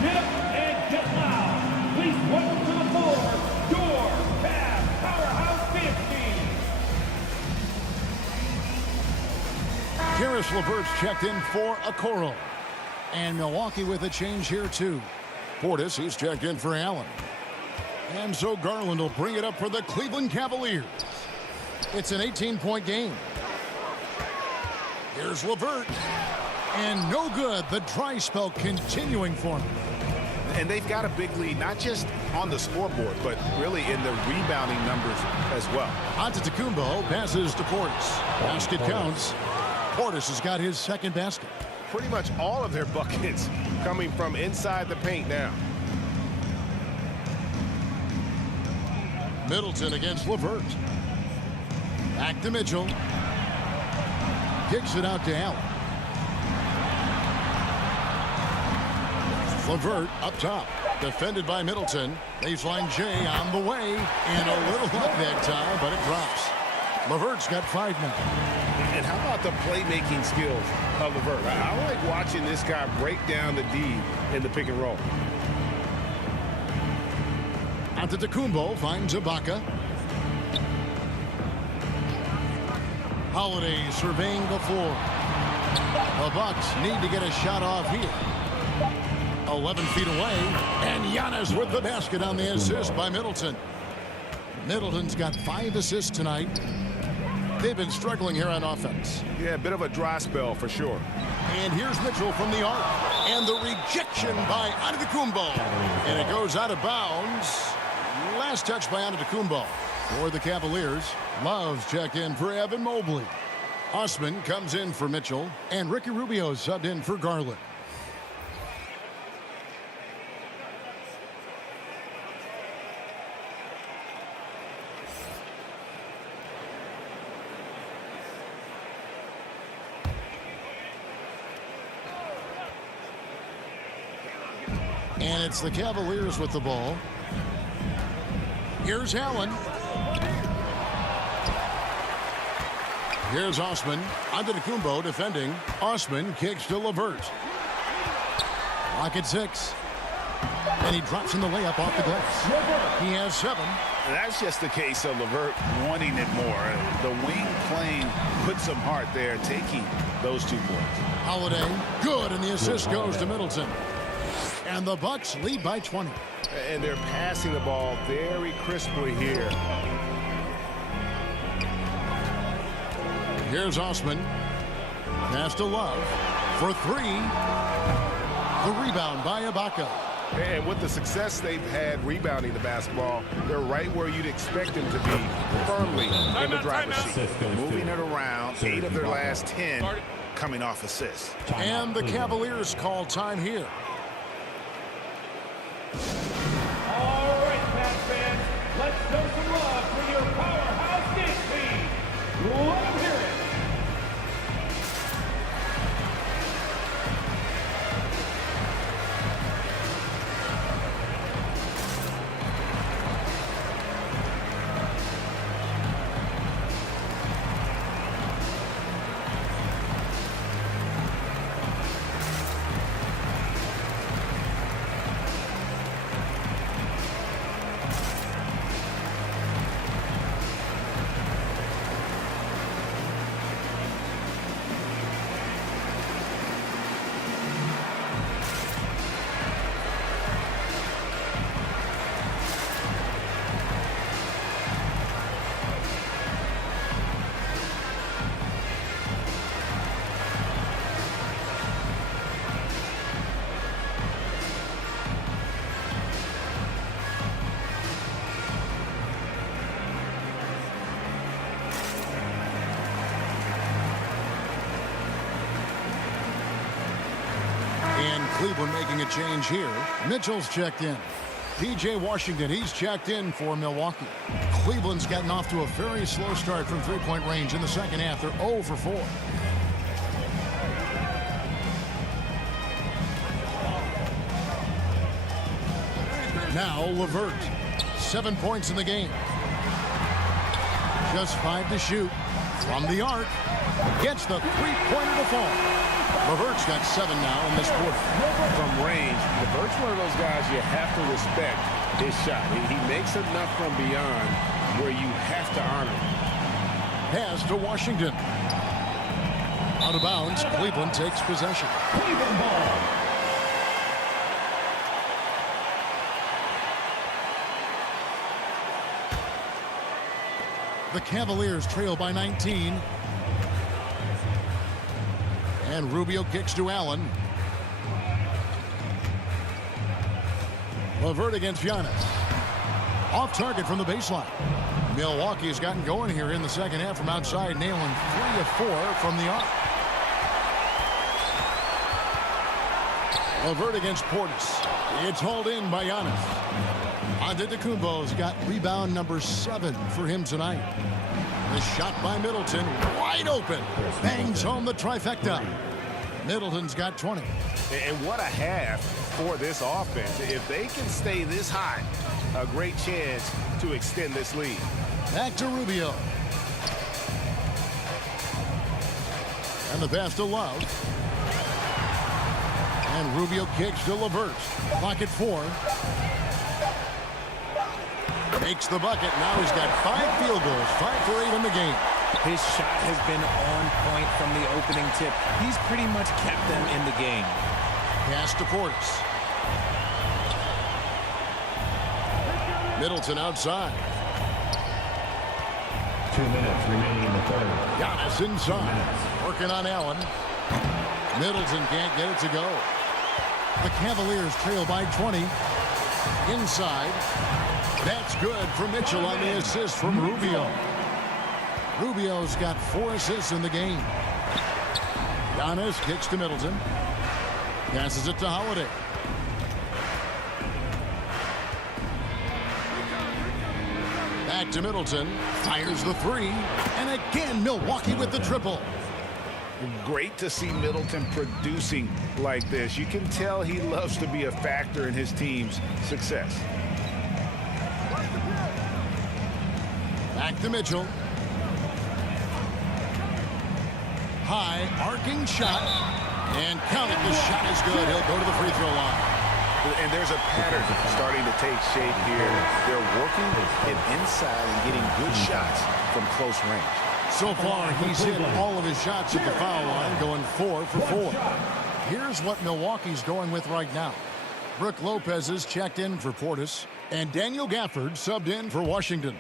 Get up and get loud. Please welcome to the floor your Cavs Powerhouse Dance Team. Karis LeVert's checked in for Okoro. And Milwaukee with a change here too. Portis, he's checked in for Allen. And so Garland will bring it up for the Cleveland Cavaliers. It's an 18-point game. Here's LeVert. And no good. The dry spell continuing for him. And they've got a big lead, not just on the scoreboard, but really in the rebounding numbers as well. Antetokounmpo passes to Portis. Basket counts. Portis has got his second basket. Pretty much all of their buckets coming from inside the paint now. Middleton against LeVert. Back to Mitchell. Kicks it out to Allen. LeVert up top. Defended by Middleton. Baseline J on the way. And a little luck that time, but it drops. LeVert's got 5 now. And how about the playmaking skills of LeVert? I like watching this guy break down the D in the pick and roll. Antetokounmpo finds Ibaka. Holiday surveying the floor. The Bucks need to get a shot off here. 11 feet away, and Giannis with the basket on the assist by Middleton. Middleton's got 5 assists tonight. They've been struggling here on offense. Yeah, a bit of a dry spell for sure. And here's Mitchell from the arc. And the rejection by Antetokounmpo. And it goes out of bounds. Last touch by Antetokounmpo. For the Cavaliers, Love's checked in for Evan Mobley. Osman comes in for Mitchell. And Ricky Rubio subbed in for Garland. And it's the Cavaliers with the ball. Here's Allen. Here's Osman. Antetokounmpo defending. Osman kicks to LeVert. Lock at 6. And he drops in the layup off the glass. He has 7. That's just the case of LeVert wanting it more. The wing playing put some heart there, taking those 2 points. Holiday, good, and the assist goes to Middleton. And the Bucks lead by 20. And they're passing the ball very crisply here. Here's Osman. Pass to Love for 3. The rebound by Ibaka. And with the success they've had rebounding the basketball, they're right where you'd expect them to be, firmly in the driver's seat. Moving it around, 8 of their last 10 coming off assists. And the Cavaliers call time here. All right, Pat fans, let's show some love for your powerhouse dance team. Let them hear it. Cleveland making a change here. Mitchell's checked in. P.J. Washington, he's checked in for Milwaukee. Cleveland's gotten off to a very slow start from three-point range in the second half. They're 0 for 4. Now LeVert, 7 points in the game. Just 5 to shoot. From the arc, gets the three-pointer to fall. LeVert's got 7 now in this quarter. From range, LeVert's one of those guys you have to respect his shot. He makes enough from beyond where you have to honor him. Pass to Washington. Out of bounds, Cleveland takes possession. Cleveland ball. The Cavaliers trail by 19. And Rubio kicks to Allen. LeVert against Giannis. Off target from the baseline. Milwaukee has gotten going here in the second half from outside, nailing 3 of 4 from the arc. LeVert against Portis. It's hauled in by Giannis. Antetokounmpo's got rebound number 7 for him tonight. The shot by Middleton, wide open. Bangs home the trifecta. Middleton's got 20. And what a half for this offense. If they can stay this hot, a great chance to extend this lead. Back to Rubio. And the pass to Love. And Rubio kicks to LeVert. Clock at 4. Makes the bucket. Now he's got 5 field goals. 5 for 8 in the game. His shot has been on point from the opening tip. He's pretty much kept them in the game. Pass to Portis. Middleton outside. 2 minutes remaining in the third. Giannis inside. Working on Allen. Middleton can't get it to go. The Cavaliers trail by 20. Inside. That's good for Mitchell on the assist from Rubio. Rubio's got 4 assists in the game. Giannis kicks to Middleton. Passes it to Holiday. Back to Middleton. Fires the 3. And again, Milwaukee with the triple. Great to see Middleton producing like this. You can tell he loves to be a factor in his team's success. Back to Mitchell. High, arcing shot. And count it. The shot is good. He'll go to the free throw line. And there's a pattern starting to take shape here. They're working it inside and getting good shots from close range. So far, he's hit all of his shots at the foul line, going 4 for 4. Here's what Milwaukee's going with right now. Brook Lopez is checked in for Portis, and Daniel Gafford subbed in for Washington.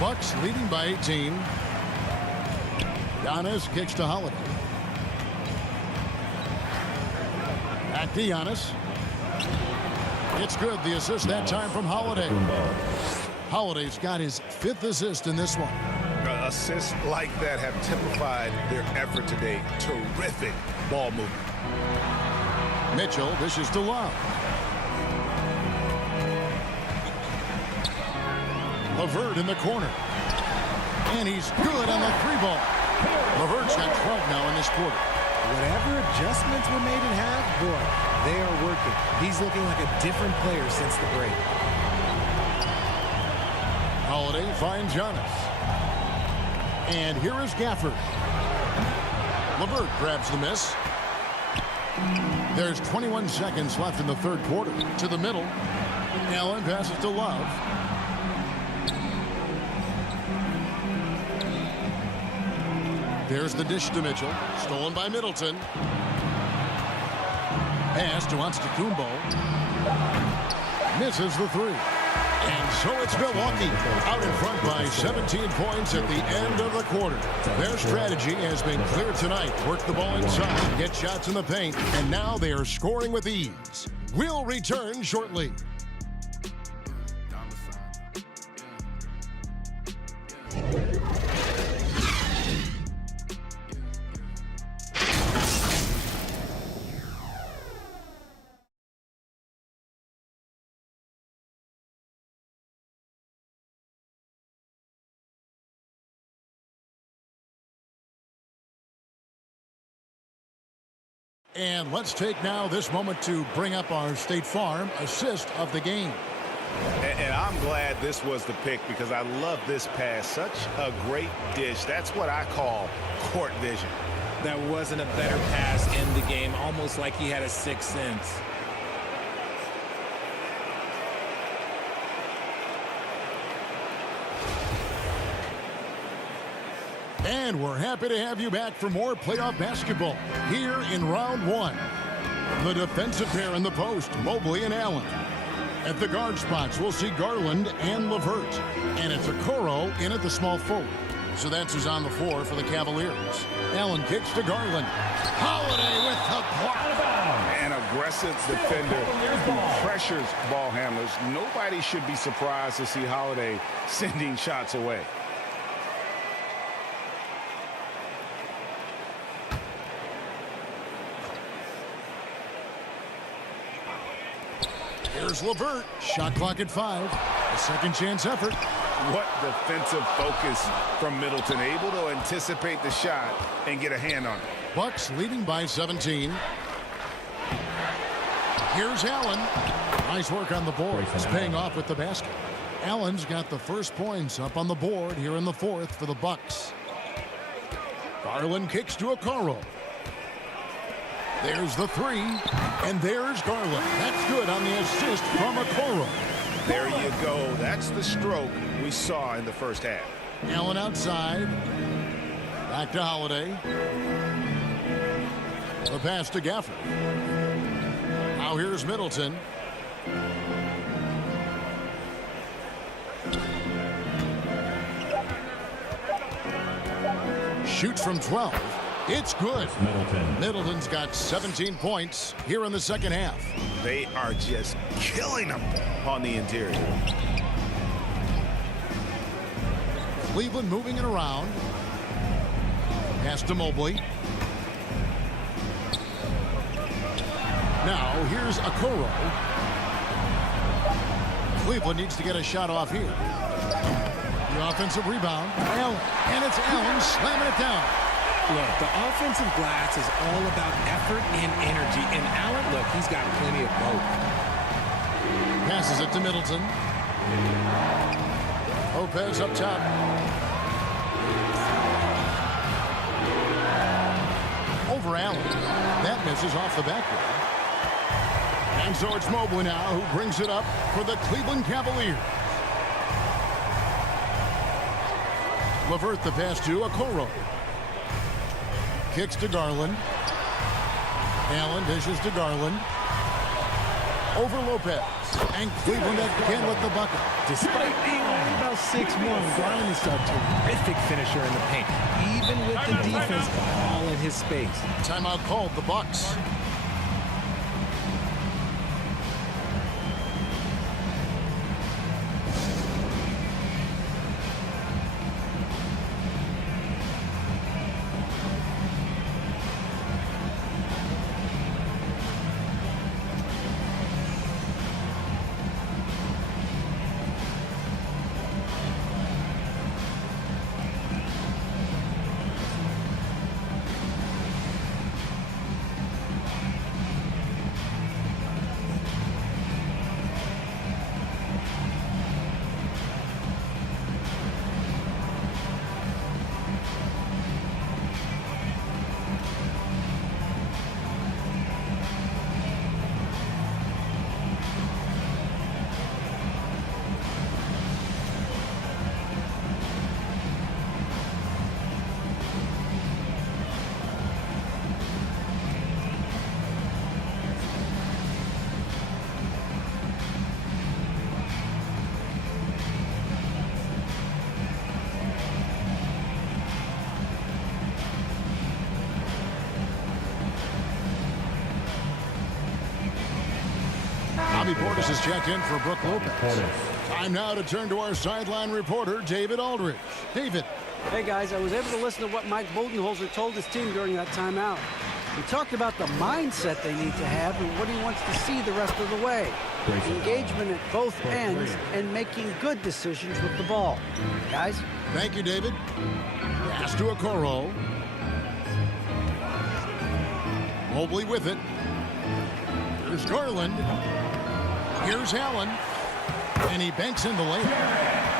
Bucks leading by 18. Giannis kicks to Holiday. Back to Giannis. It's good. The assist that time from Holiday. Holiday's got his 5th assist in this one. Assists like that have typified their effort today. Terrific ball movement. Mitchell dishes to Love. LeVert in the corner. And he's good on the 3-ball. LeVert's got 12 now in this quarter. Whatever adjustments were made in half, boy, they are working. He's looking like a different player since the break. Holiday finds Giannis. And here is Gafford. LeVert grabs the miss. There's 21 seconds left in the third quarter. To the middle. Allen passes to Love. There's the dish to Mitchell. Stolen by Middleton. Pass to Antetokounmpo. Misses the 3. And so it's Milwaukee out in front by 17 points at the end of the quarter. Their strategy has been clear tonight. Work the ball inside, get shots in the paint, and now they are scoring with ease. We'll return shortly. And let's take now this moment to bring up our State Farm assist of the game. And I'm glad this was the pick because I love this pass. Such a great dish. That's what I call court vision. There wasn't a better pass in the game, almost like he had a 6th sense. And we're happy to have you back for more playoff basketball here in round 1. The defensive pair in the post, Mobley and Allen. At the guard spots, we'll see Garland and LeVert. And it's Okoro in at the small forward. So that's who's on the floor for the Cavaliers. Allen kicks to Garland. Holiday with the block. An aggressive defender who pressures ball handlers. Nobody should be surprised to see Holiday sending shots away. Here's LeVert. Shot clock at 5. A second chance effort. What defensive focus from Middleton. Able to anticipate the shot and get a hand on it. Bucks leading by 17. Here's Allen. Nice work on the board. It's paying off with the basket. Allen's got the first points up on the board here in the fourth for the Bucks. Garland kicks to Okoro. There's the three, and there's Garland. That's good on the assist from Okoro. There you go. That's the stroke we saw in the first half. Allen outside. Back to Holiday. The pass to Gafford. Now here's Middleton. Shoots from 12. It's good. Middleton's got 17 points here in the second half. They are just killing them on the interior. Cleveland moving it around. Pass to Mobley. Now here's Okoro. Cleveland needs to get a shot off here. The offensive rebound. Allen. And it's Allen slamming it down. Look, the offensive glass is all about effort and energy. And Allen, look, he's got plenty of both. Passes it to Middleton. Lopez up top. Over Allen. That misses off the backboard. And so it's Mobley now who brings it up for the Cleveland Cavaliers. LeVert the pass to Okoro. Kicks to Garland. Allen dishes to Garland. Over Lopez. And Cleveland again with the bucket. Despite being only about 6'1", Garland is a terrific finisher in the paint, even with the defense all in his space. Timeout called the Bucks. Bobby Portis has checked in for Brook Lopez. Time now to turn to our sideline reporter, David Aldridge. David. Hey, guys, I was able to listen to what Mike Budenholzer told his team during that timeout. He talked about the mindset they need to have and what he wants to see the rest of the way. Engagement at both ends and making good decisions with the ball. Guys? Thank you, David. Pass to Okoro. Mobley with it. Here's Garland. Here's Allen. And he banks in the layup.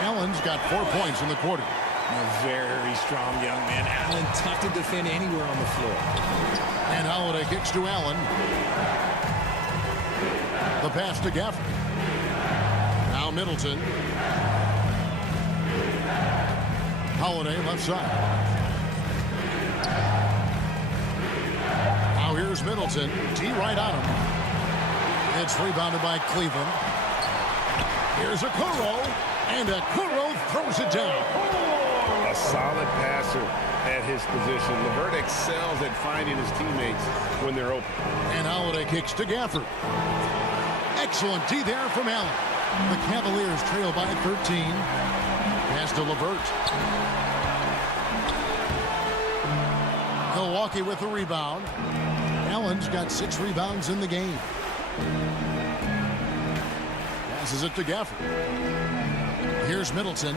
Allen's got 4 points in the quarter. A very strong young man. Allen tough to defend anywhere on the floor. And Holiday kicks to Allen. The pass to Gafford. Now Middleton. Holiday left side. Now here's Middleton. T right on him. It's rebounded by Cleveland. Here's Okoro. And Okoro throws it down. A solid passer at his position. LeVert excels at finding his teammates when they're open. And Holiday kicks to Gafford. Excellent D there from Allen. The Cavaliers trail by 13. Pass to LeVert. Milwaukee with the rebound. Allen's got 6 rebounds in the game. Passes it to Gafford. Here's Middleton.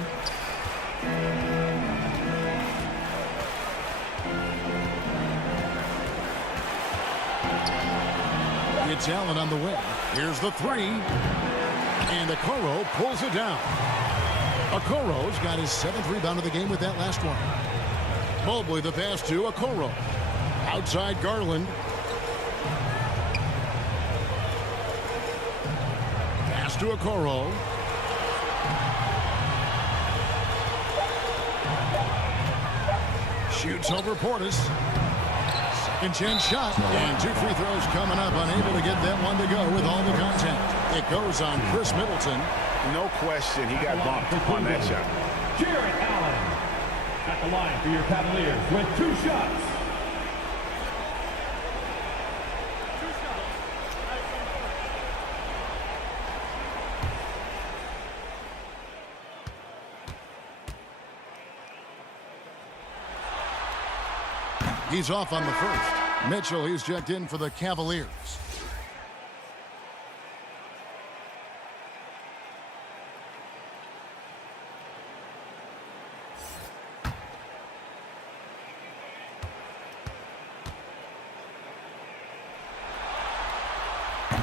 It's Allen on the wing. Here's the three. And Okoro pulls it down. Okoro's got his 7th rebound of the game with that last one. Mobley the pass to Okoro. Outside Garland. Pass to Okoro. Shoots over Portis. Second chance shot. And 2 free throws coming up. Unable to get that one to go with all the contact. It goes on Chris Middleton. No question, he got bumped on that shot. Jarrett Allen at the line for your Cavaliers with 2 shots. He's off on the first. Mitchell, he's checked in for the Cavaliers.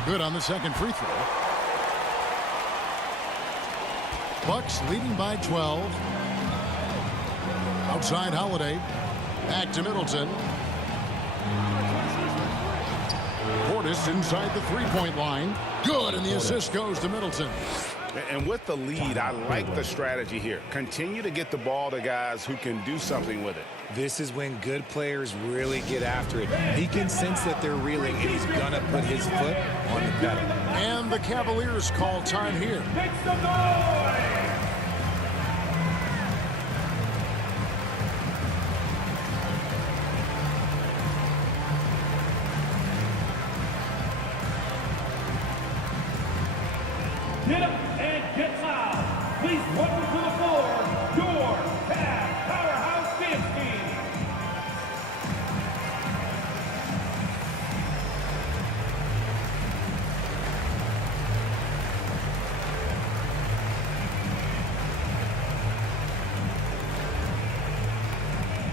Good on the second free throw. Bucks leading by 12. Outside Holiday. Back to Middleton. Portis inside the three-point line. Good, and the assist goes to Middleton. And with the lead, I like the strategy here. Continue to get the ball to guys who can do something with it. This is when good players really get after it. He can sense that they're reeling, and he's going to put his foot on the pedal. And the Cavaliers call time here. Make some noise! Get up and get loud. Please welcome to the floor your Cavs powerhouse dance team.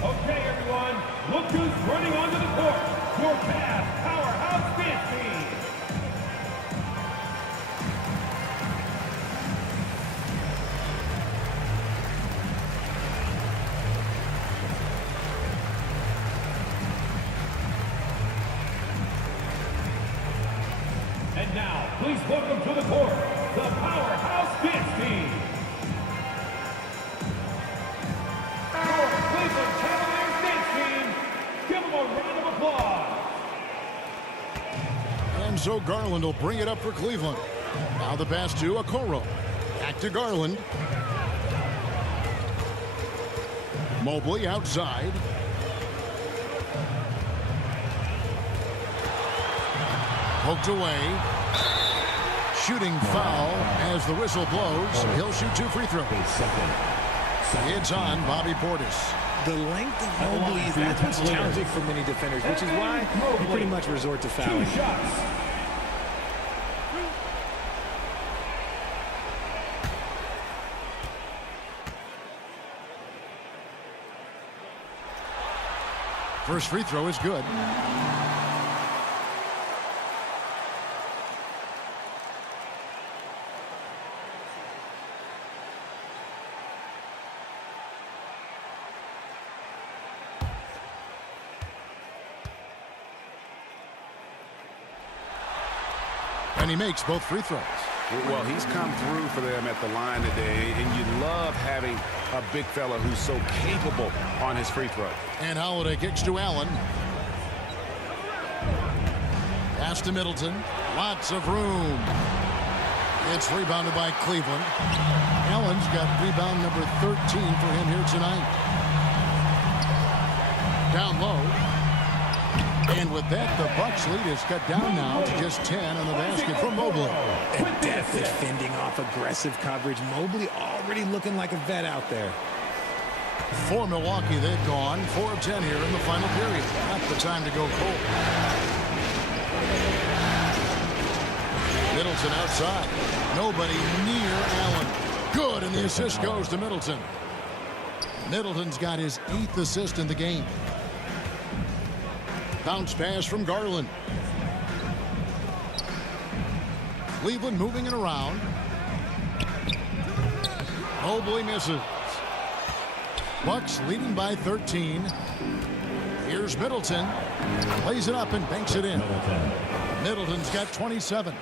Okay, everyone, look who's running onto the court. Your Cavs powerhouse dance team. And now, please welcome to the court, the Powerhouse Dance Team. Your Cleveland Cavaliers Dance Team, give them a round of applause. And so Garland will bring it up for Cleveland. Now the pass to Okoro. Back to Garland. Mobley outside. Poked away. Shooting foul as the whistle blows. He'll shoot 2 free throws. It's on Bobby Portis. The length of Mobley's, that's what's challenging for many defenders, which is why you pretty much resort to fouling. 2 shots. First free throw is good. And he makes both free throws. Well, he's come through for them at the line today, and you love having a big fella who's so capable on his free throw. And Holiday kicks to Allen. Pass to Middleton. Lots of room. It's rebounded by Cleveland. Allen's got rebound number 13 for him here tonight. Down low. And with that, the Bucks lead is cut down now to just 10 on the basket from Mobley. And depth defending off aggressive coverage. Mobley already looking like a vet out there. For Milwaukee, they've gone 4 of 10 here in the final period. Not the time to go cold. Middleton outside. Nobody near Allen. Good, and the assist goes to Middleton. Middleton's got his 8th assist in the game. Bounce pass from Garland. Cleveland moving it around. Mobley misses. Bucks leading by 13. Here's Middleton. Plays it up and banks it in. Middleton's got 27.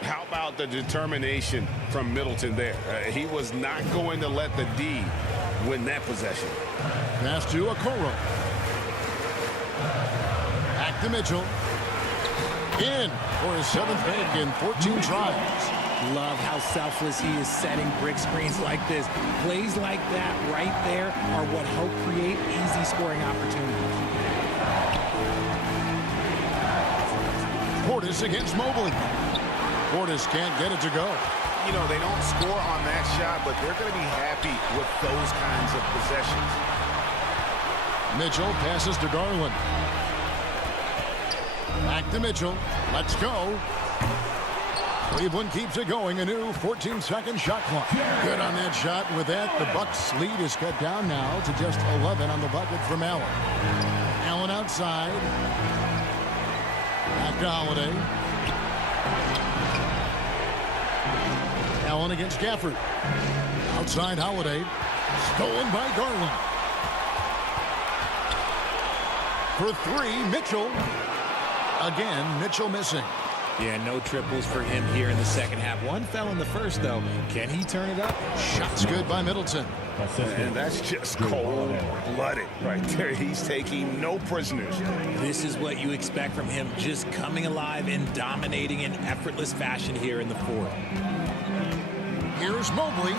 How about the determination from Middleton there? He was not going to let the D win that possession. Pass to Okoro. Back to Mitchell. In for his 7th pick in 14 tries. Love how selfless he is setting brick screens like this. Plays like that right there are what help create easy scoring opportunities. Portis against Mobley. Portis can't get it to go. You know, they don't score on that shot, but they're going to be happy with those kinds of possessions. Mitchell passes to Garland. Back to Mitchell. Let's go. Cleveland keeps it going. A new 14-second shot clock. Good on that shot. With that, the Bucks' lead is cut down now to just 11 on the bucket from Allen. Allen outside. Back to Holiday. Allen against Gafford. Outside Holiday. Stolen by Garland. For 3, Mitchell. Again, Mitchell missing. Yeah, no triples for him here in the second half. One fell in the first, though. Can he turn it up? Shots good by Middleton. And that's just cold-blooded right there. He's taking no prisoners. This is what you expect from him, just coming alive and dominating in effortless fashion here in the fourth. Here's Mobley.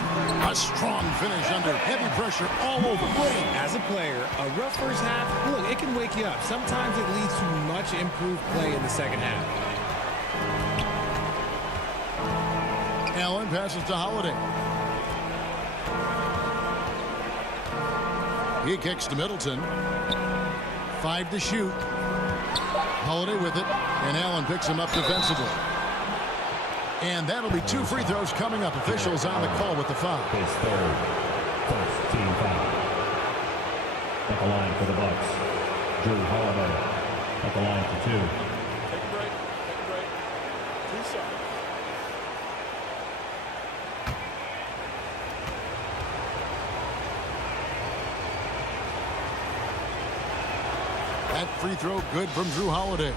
A strong finish under heavy pressure all over. As a player, a rough first half, look, it can wake you up. Sometimes it leads to much improved play in the second half. Allen passes to Holiday. He kicks to Middleton. 5 to shoot. Holiday with it, and Allen picks him up defensively. And that'll be 2 free throws coming up. Officials on the call with the foul. His third. First team foul. At the line for the Bucks, Drew Holiday. At the line for 2. Take a break. Take a break. 2 shots. That free throw good from Drew Holiday.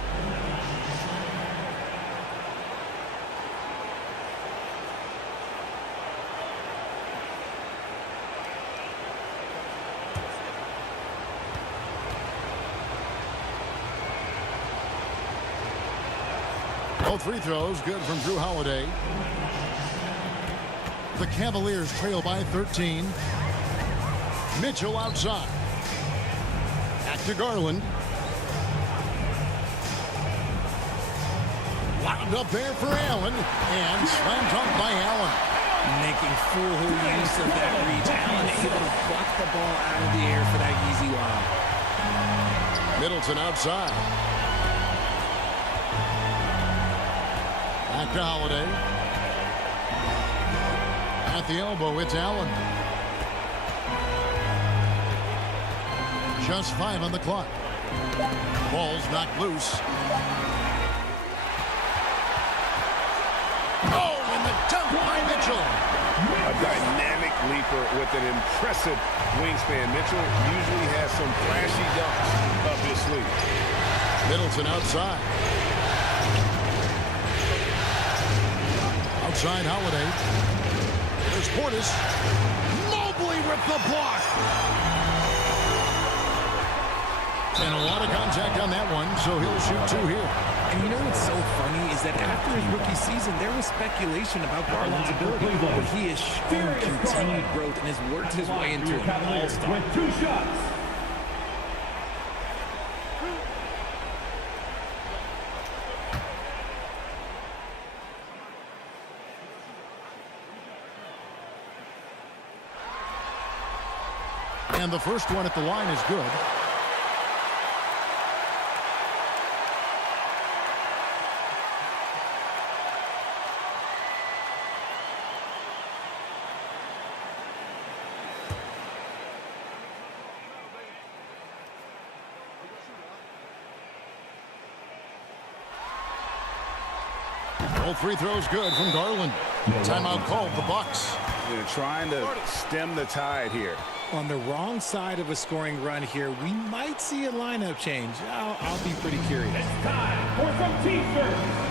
Both free throws good from Drew Holiday. The Cavaliers trail by 13. Mitchell outside. Back to Garland. Lobbed up there for Allen. And slam dunk by Allen. Making full use of that reach. Allen able to buck the ball out of the air for that easy lob. Middleton outside. Back to Holiday. At the elbow, it's Allen. Just 5 on the clock. Ball's knocked loose. Oh, and the dunk by Mitchell. A dynamic leaper with an impressive wingspan. Mitchell usually has some flashy dunks up his sleeve. Middleton outside. Outside Holiday. There's Portis. Mobley with the block. And a lot of contact on that one, so he'll shoot 2 here. And you know what's so funny is that after his rookie season, there was speculation about Garland's ability, but he has shown continued growth and has worked his way into an all-star. With 2 shots. And the first one at the line is good. Both free throws good from Garland. Timeout called the Bucks. They're trying to stem the tide here. On the wrong side of a scoring run here, we might see a lineup change. I'll be pretty curious. It's time for some T-shirts.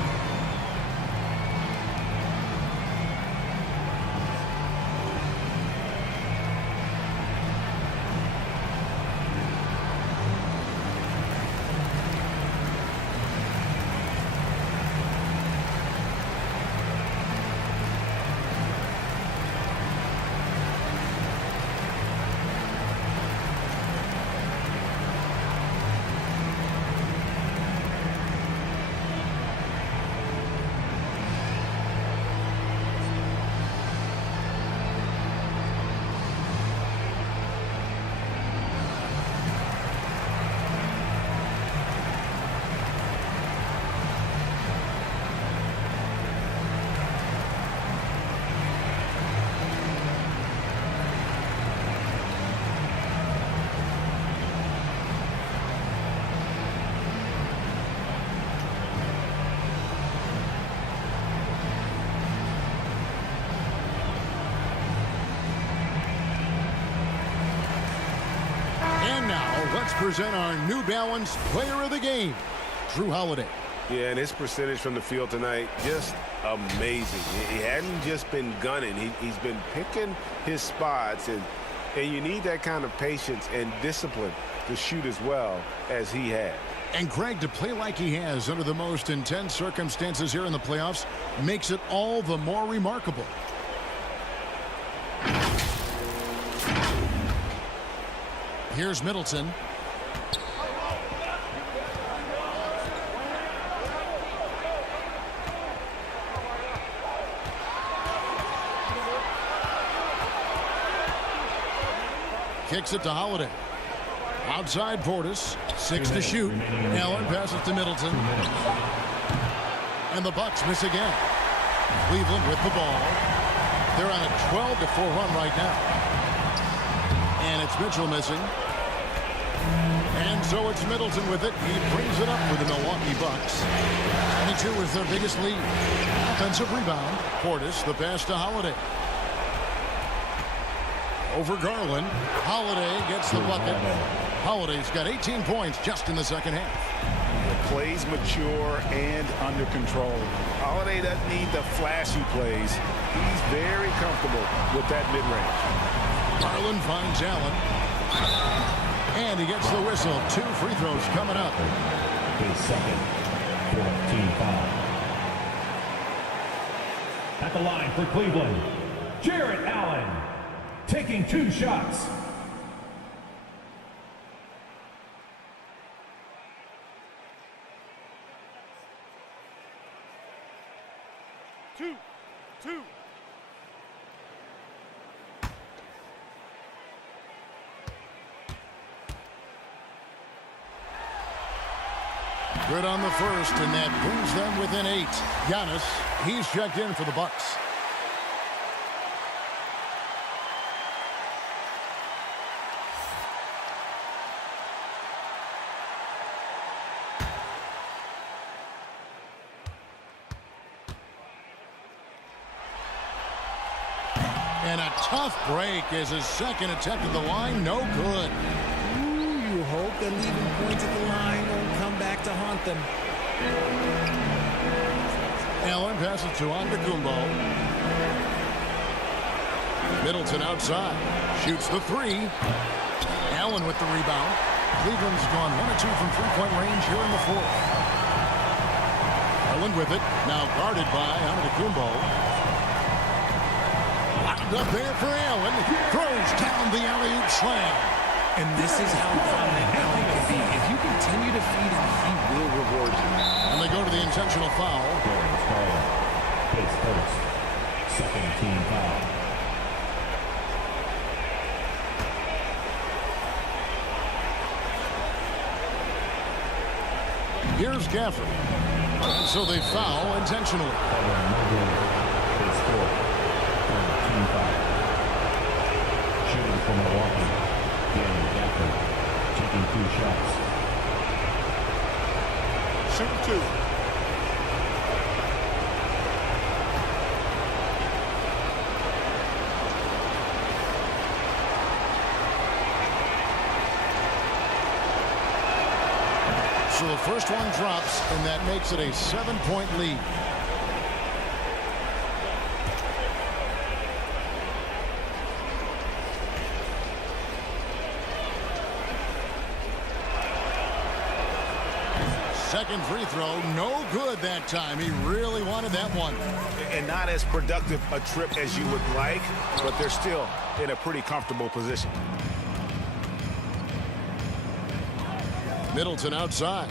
Let's present our New Balance Player of the Game, Drew Holiday. Yeah, and his percentage from the field tonight, just amazing. He hadn't just been gunning. He's been picking his spots, and you need that kind of patience and discipline to shoot as well as he has. And Greg, to play like he has under the most intense circumstances here in the playoffs makes it all the more remarkable. Here's Middleton. Kicks it to Holiday. Outside Portis. 6 to shoot. Allen passes to Middleton. And the Bucks miss again. Cleveland with the ball. They're on a 12-4 run right now. And it's Mitchell missing. And so it's Middleton with it. He brings it up for the Milwaukee Bucks. 22 is their biggest lead. Offensive rebound. Portis, the pass to Holiday. Over Garland. Holiday gets the bucket. Holiday's got 18 points just in the second half. The plays mature and under control. Holiday doesn't need the flashy plays. He's very comfortable with that mid-range. Garland finds Allen. And he gets the whistle. 2 free throws coming up. His second 14 foul. At the line for Cleveland, Jarrett Allen, taking 2 shots. Two. Good on the first, and that brings them within 8. Giannis, he's checked in for the Bucks. And a tough break as his second attempt at the line, no good. Ooh, you hope that leaving points at the line won't come back to haunt them. Allen passes to Antetokounmpo. Middleton outside. Shoots the 3. Allen with the rebound. Cleveland's gone 1 of 2 from three-point range here in the fourth. Garland with it. Now guarded by Antetokounmpo. Up there for Allen. Throws down the alley-oop slam. And this is how dominant Allen can be. If you continue to feed him, he will reward you. And they go to the intentional foul. His first, second team foul. Here's Gafford. And so they foul intentionally. His fourth, team foul. Shooting for Milwaukee, Daniel Gafford, taking 2 shots. Shooting 2. So the first one drops, and that makes it a 7-point lead. Second free throw, no good that time. He really wanted that one. And not as productive a trip as you would like, but they're still in a pretty comfortable position. Middleton outside.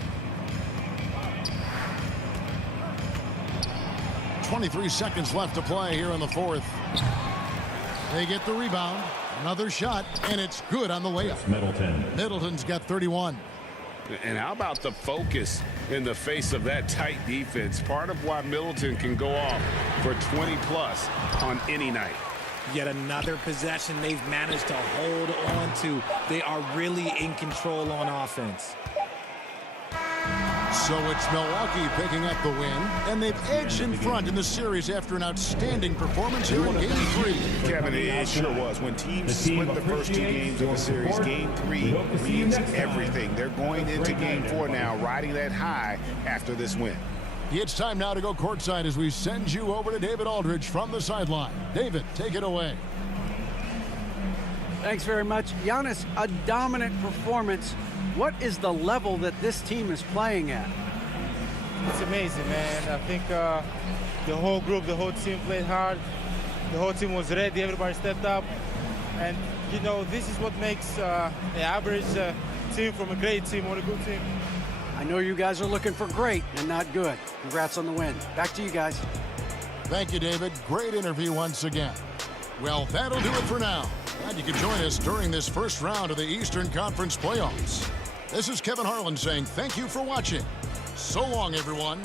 23 seconds left to play here in the fourth. They get the rebound. Another shot, and it's good on the layup. Middleton. Middleton's got 31. And how about the focus in the face of that tight defense? Part of why Middleton can go off for 20-plus on any night. Yet another possession they've managed to hold on to. They are really in control on offense. So it's Milwaukee picking up the win, and they've edged in front in the series after an outstanding performance here in Game 3. Kevin, it sure was. When teams split the first 2 games of the series, Game 3 means everything. They're going into Game 4 now, riding that high after this win. It's time now to go courtside as we send you over to David Aldridge from the sideline. David, take it away. Thanks very much. Giannis, a dominant performance. What is the level that this team is playing at? It's amazing, man. I think the whole group, the whole team played hard. The whole team was ready. Everybody stepped up. And, you know, this is what makes an average team from a great team or a good team. I know you guys are looking for great and not good. Congrats on the win. Back to you guys. Thank you, David. Great interview once again. Well, that'll do it for now. Glad you could join us during this first round of the Eastern Conference playoffs. This is Kevin Harlan saying thank you for watching. So long, everyone.